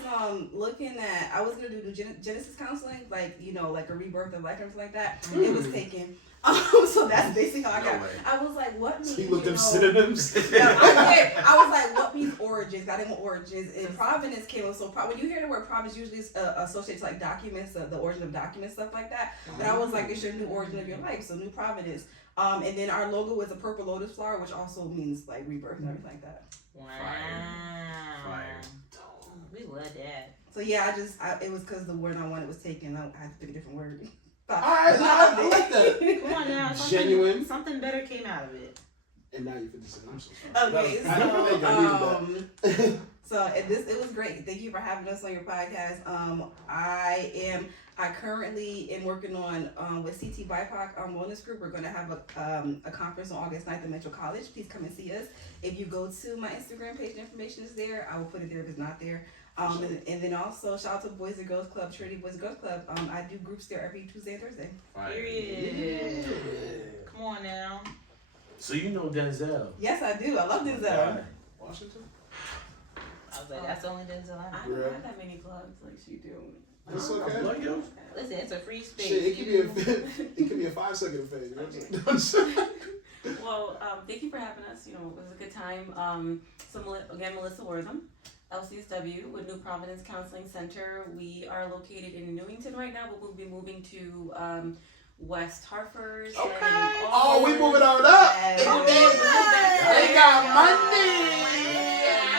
looking at, I was gonna do the Genesis counseling, like, you know, like a rebirth of life and everything like that. It was taken. So that's basically how I got. way. I was like, what means? So you looked you up know, synonyms. yeah, I did. I was like, what means origins? I didn't know origins. And provenance came up. So when you hear the word provenance, usually it's associated to like documents, the origin of documents, stuff like that. But I was like, it's your new origin of your life, so new provenance. And then our logo is a purple lotus flower, which also means like rebirth and everything like that. Wow. Fire. We love that. So yeah, it was because the word I wanted was taken. I had to pick a different word. Alright, I like that. Come on now. Genuine. Something better came out of it. And now you 50 Cent. I'm so sorry. Okay, I think I needed that. so it was great. Thank you for having us on your podcast. I currently am working on with CT BIPOC Wellness Group. We're going to have a conference on August 9th at Metro College. Please come and see us. If you go to my Instagram page, the information is there. I will put it there if it's not there. And then also shout out to Boys and Girls Club, Trinity Boys and Girls Club. I do groups there every Tuesday and Thursday. Period. Come on now. So you know Denzel? Yes, I do. I love Denzel. Washington? I was like, that's the only Denzel I I know. don't have that many plugs like she do. It's okay. Like yo. Listen, it's a free space. Shit, it could be a 5-second phase. You know what I'm saying? Well, thank you for having us. You know, it was a good time. Again, Melissa Wortham, LCSW with New Providence Counseling Center. We are located in Newington right now, but we'll be moving to West Hartford. Okay. Oh, we moving on up. Yes. They got money.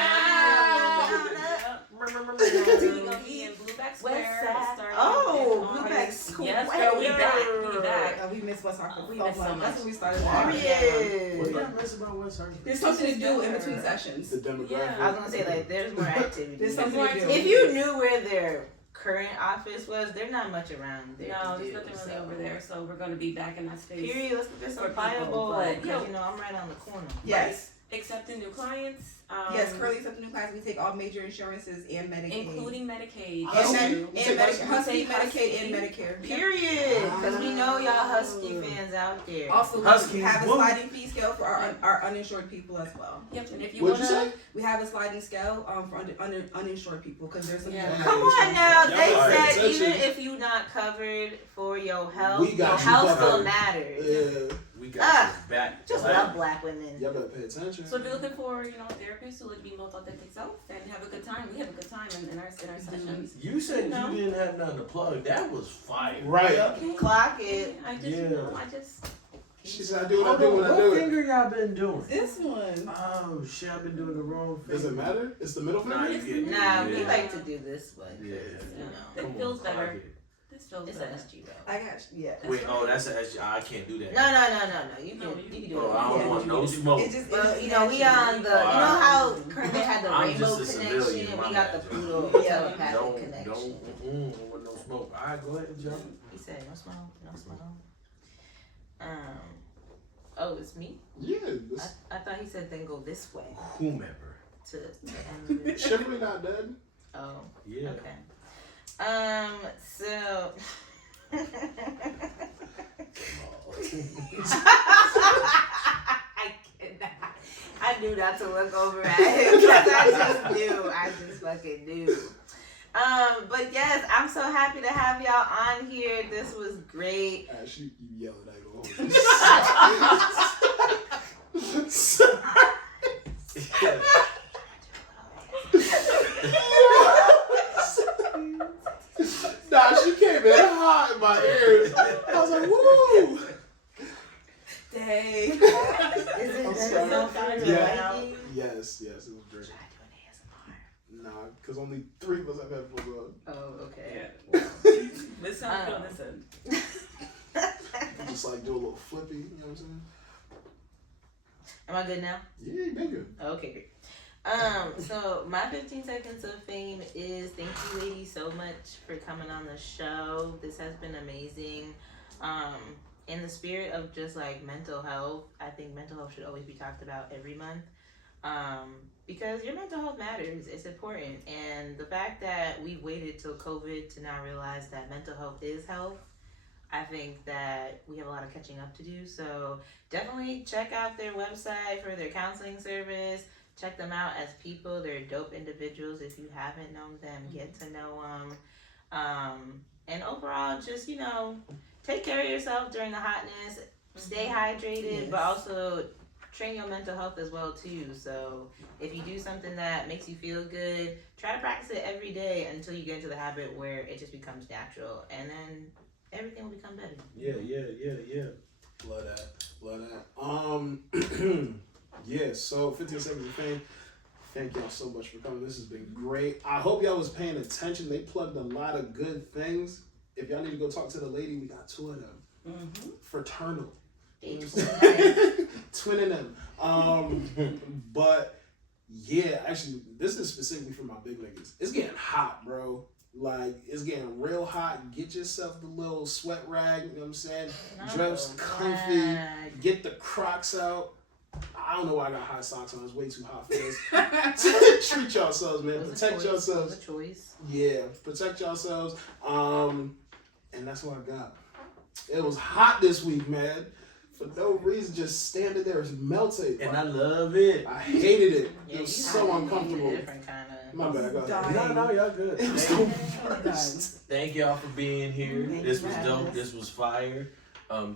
We're gonna be in Blueback Square. starting Oh, in Blueback August. Square. Yes, girl, we back. We back. We miss West Hartford. We miss so much. That's what we started. What Period. do y'all miss about West Hartford? There's something to do in between sessions. The demographic. Yeah. I was gonna say like there's more activity. There's something to do. If you knew where their current office was, there's not much around there. No, to there's do, nothing really so. over there, so we're gonna be back in that space. Period. Let's get For some people, viable, but, because you know I'm right on the corner. Yes. Accepting new clients. Yes, currently accepting new clients. We take all major insurances and Medicaid. Including Medicaid. And take Medicaid, Husky. Medicaid, and Medicare. Period. Because we know y'all Husky fans out there. Also, we Huskies, have a woo. sliding fee scale for our uninsured people as well. Yep, and if you What'd wanna, you say? We have a sliding scale for uninsured people because there's some. Yeah. people Come that on have now. insurance. They Y'all pay said even attention. if you not covered for your health, We your got you health still covered. matters. Yeah. We got this back. Just Like, love black women. Y'all better pay attention. so if you're looking for, therapists who like to be most authentic self and have a good time, we have a good time in our sessions. You said No. you didn't have nothing to plug. That was fire. Right. Okay. Clock it. I just, Yeah. I just. She said, I do what I Hold do on, when I what do it. finger y'all been doing? This one. Oh shit, I've been doing the wrong finger. Does it matter? It's the middle Nah, finger? you get Nah, yeah. we like to do this one. Yeah. You know, It Come feels on, clock better. it. This feels it's better. an SG though. I got you. Yeah. Wait, oh, that's an SG. I can't do that. No. You No, can you do Bro, it. I don't Yeah. want no smoke. It just. Well, it's you know, we on the, you know Alright. how currently had the I'm rainbow just a connection, civilian, my we got the bad, Pluto Joe. Yeah. telepathic Don't, connection. don't want no smoke. All right, go ahead, Joe. He said no smoke, no smoke. Oh, it's me? Yeah. This, I thought he said then go this way Whomever. to end it. Chivalry not dead. Oh, Yeah. okay. So I cannot. I knew not to look over at him because I just fucking knew. But yes, I'm so happy to have y'all on here. This was great. Actually, you yell at Nah, she came in hot in my ears. I was like, woo! Dang. Is it I'm so sorry. fun to Yeah. like you? Yes, it was great. Try doing ASMR. Nah, because only 3 of us have headphones on. Oh, okay. Listen, listen. Just like do a little flippy, you know what I'm saying? Am I good now? Yeah, you been good. Okay, great. So my 15 seconds of fame is thank you ladies so much for coming on the show. This has been amazing. In the spirit of just like mental health, I think mental health should always be talked about every month. Because your mental health matters. It's important. And the fact that we waited till COVID to now realize that mental health is health, I think that we have a lot of catching up to do. So definitely check out their website for their counseling service. Check them out as people. They're dope individuals. If you haven't known them, get to know them. And overall, just, take care of yourself during the hotness. Stay hydrated, but also train your mental health as well too. So if you do something that makes you feel good, try to practice it every day until you get into the habit where it just becomes natural, and then everything will become better. Yeah. Love that. Yeah, so 15 Seconds of Fame, thank y'all so much for coming. This has been great. I hope y'all was paying attention. They plugged a lot of good things. If y'all need to go talk to the lady, we got 2 of them. Fraternal. Twinning them. But yeah, actually, this is specifically for my big niggas. It's getting hot, bro. Like, it's getting real hot. Get yourself the little sweat rag, you know what I'm saying? Dress comfy. Get the Crocs out. I don't know why I got hot socks on. It's way too hot for this. Treat yourselves, man. Protect yourselves. Yeah, protect yourselves. And that's what I got. It was hot this week, man. For no reason, just standing there melted. And I love it. I hated it. Yeah, it was so uncomfortable. My bad, guys. No, y'all good. Thank y'all for being here. This was dope. This was fire.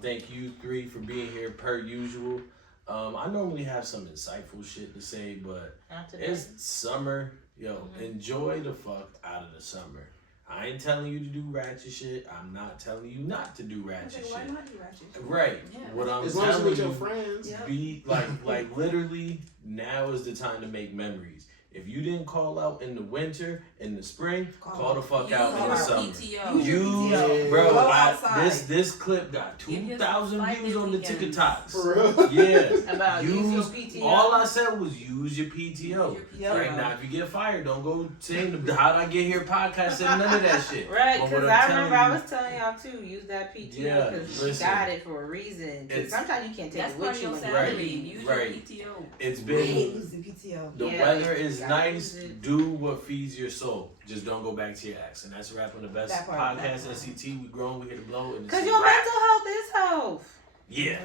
Thank you 3 for being here per usual. I normally have some insightful shit to say, but it's summer. Yo, enjoy the fuck out of the summer. I ain't telling you to do ratchet shit. I'm not telling you not to do ratchet shit. Why not do ratchet shit? Right. Yeah. What I'm As long as telling with you, your friends. be like literally now is the time to make memories. If you didn't call out in the winter, in the spring, call the fuck out in the summer. PTO. Bro, Go outside. this clip got 2,000 views on the TikToks. For real? Yeah. About use your PTO. All I said was use your PTO. Yep. Right now, if you get fired, don't go saying the How'd I Get Here podcast saying none of that shit. Right, But because what I I'm remember telling I was telling y'all too, use that PTO Yeah, because you listen. got it for a reason. Because It's- sometimes you can't take That's it part with of you. your when salary. you leave. Use Right. your PTO. It's I been hate losing PTO. the Yeah, weather like, is gotta nice. use it. Do what feeds your soul. Just don't go back to your ex. And that's a wrap on the best That part, podcast. that part. SCT. We grown. We get to blow. And it's Because a your wrap. mental health is health. Yeah.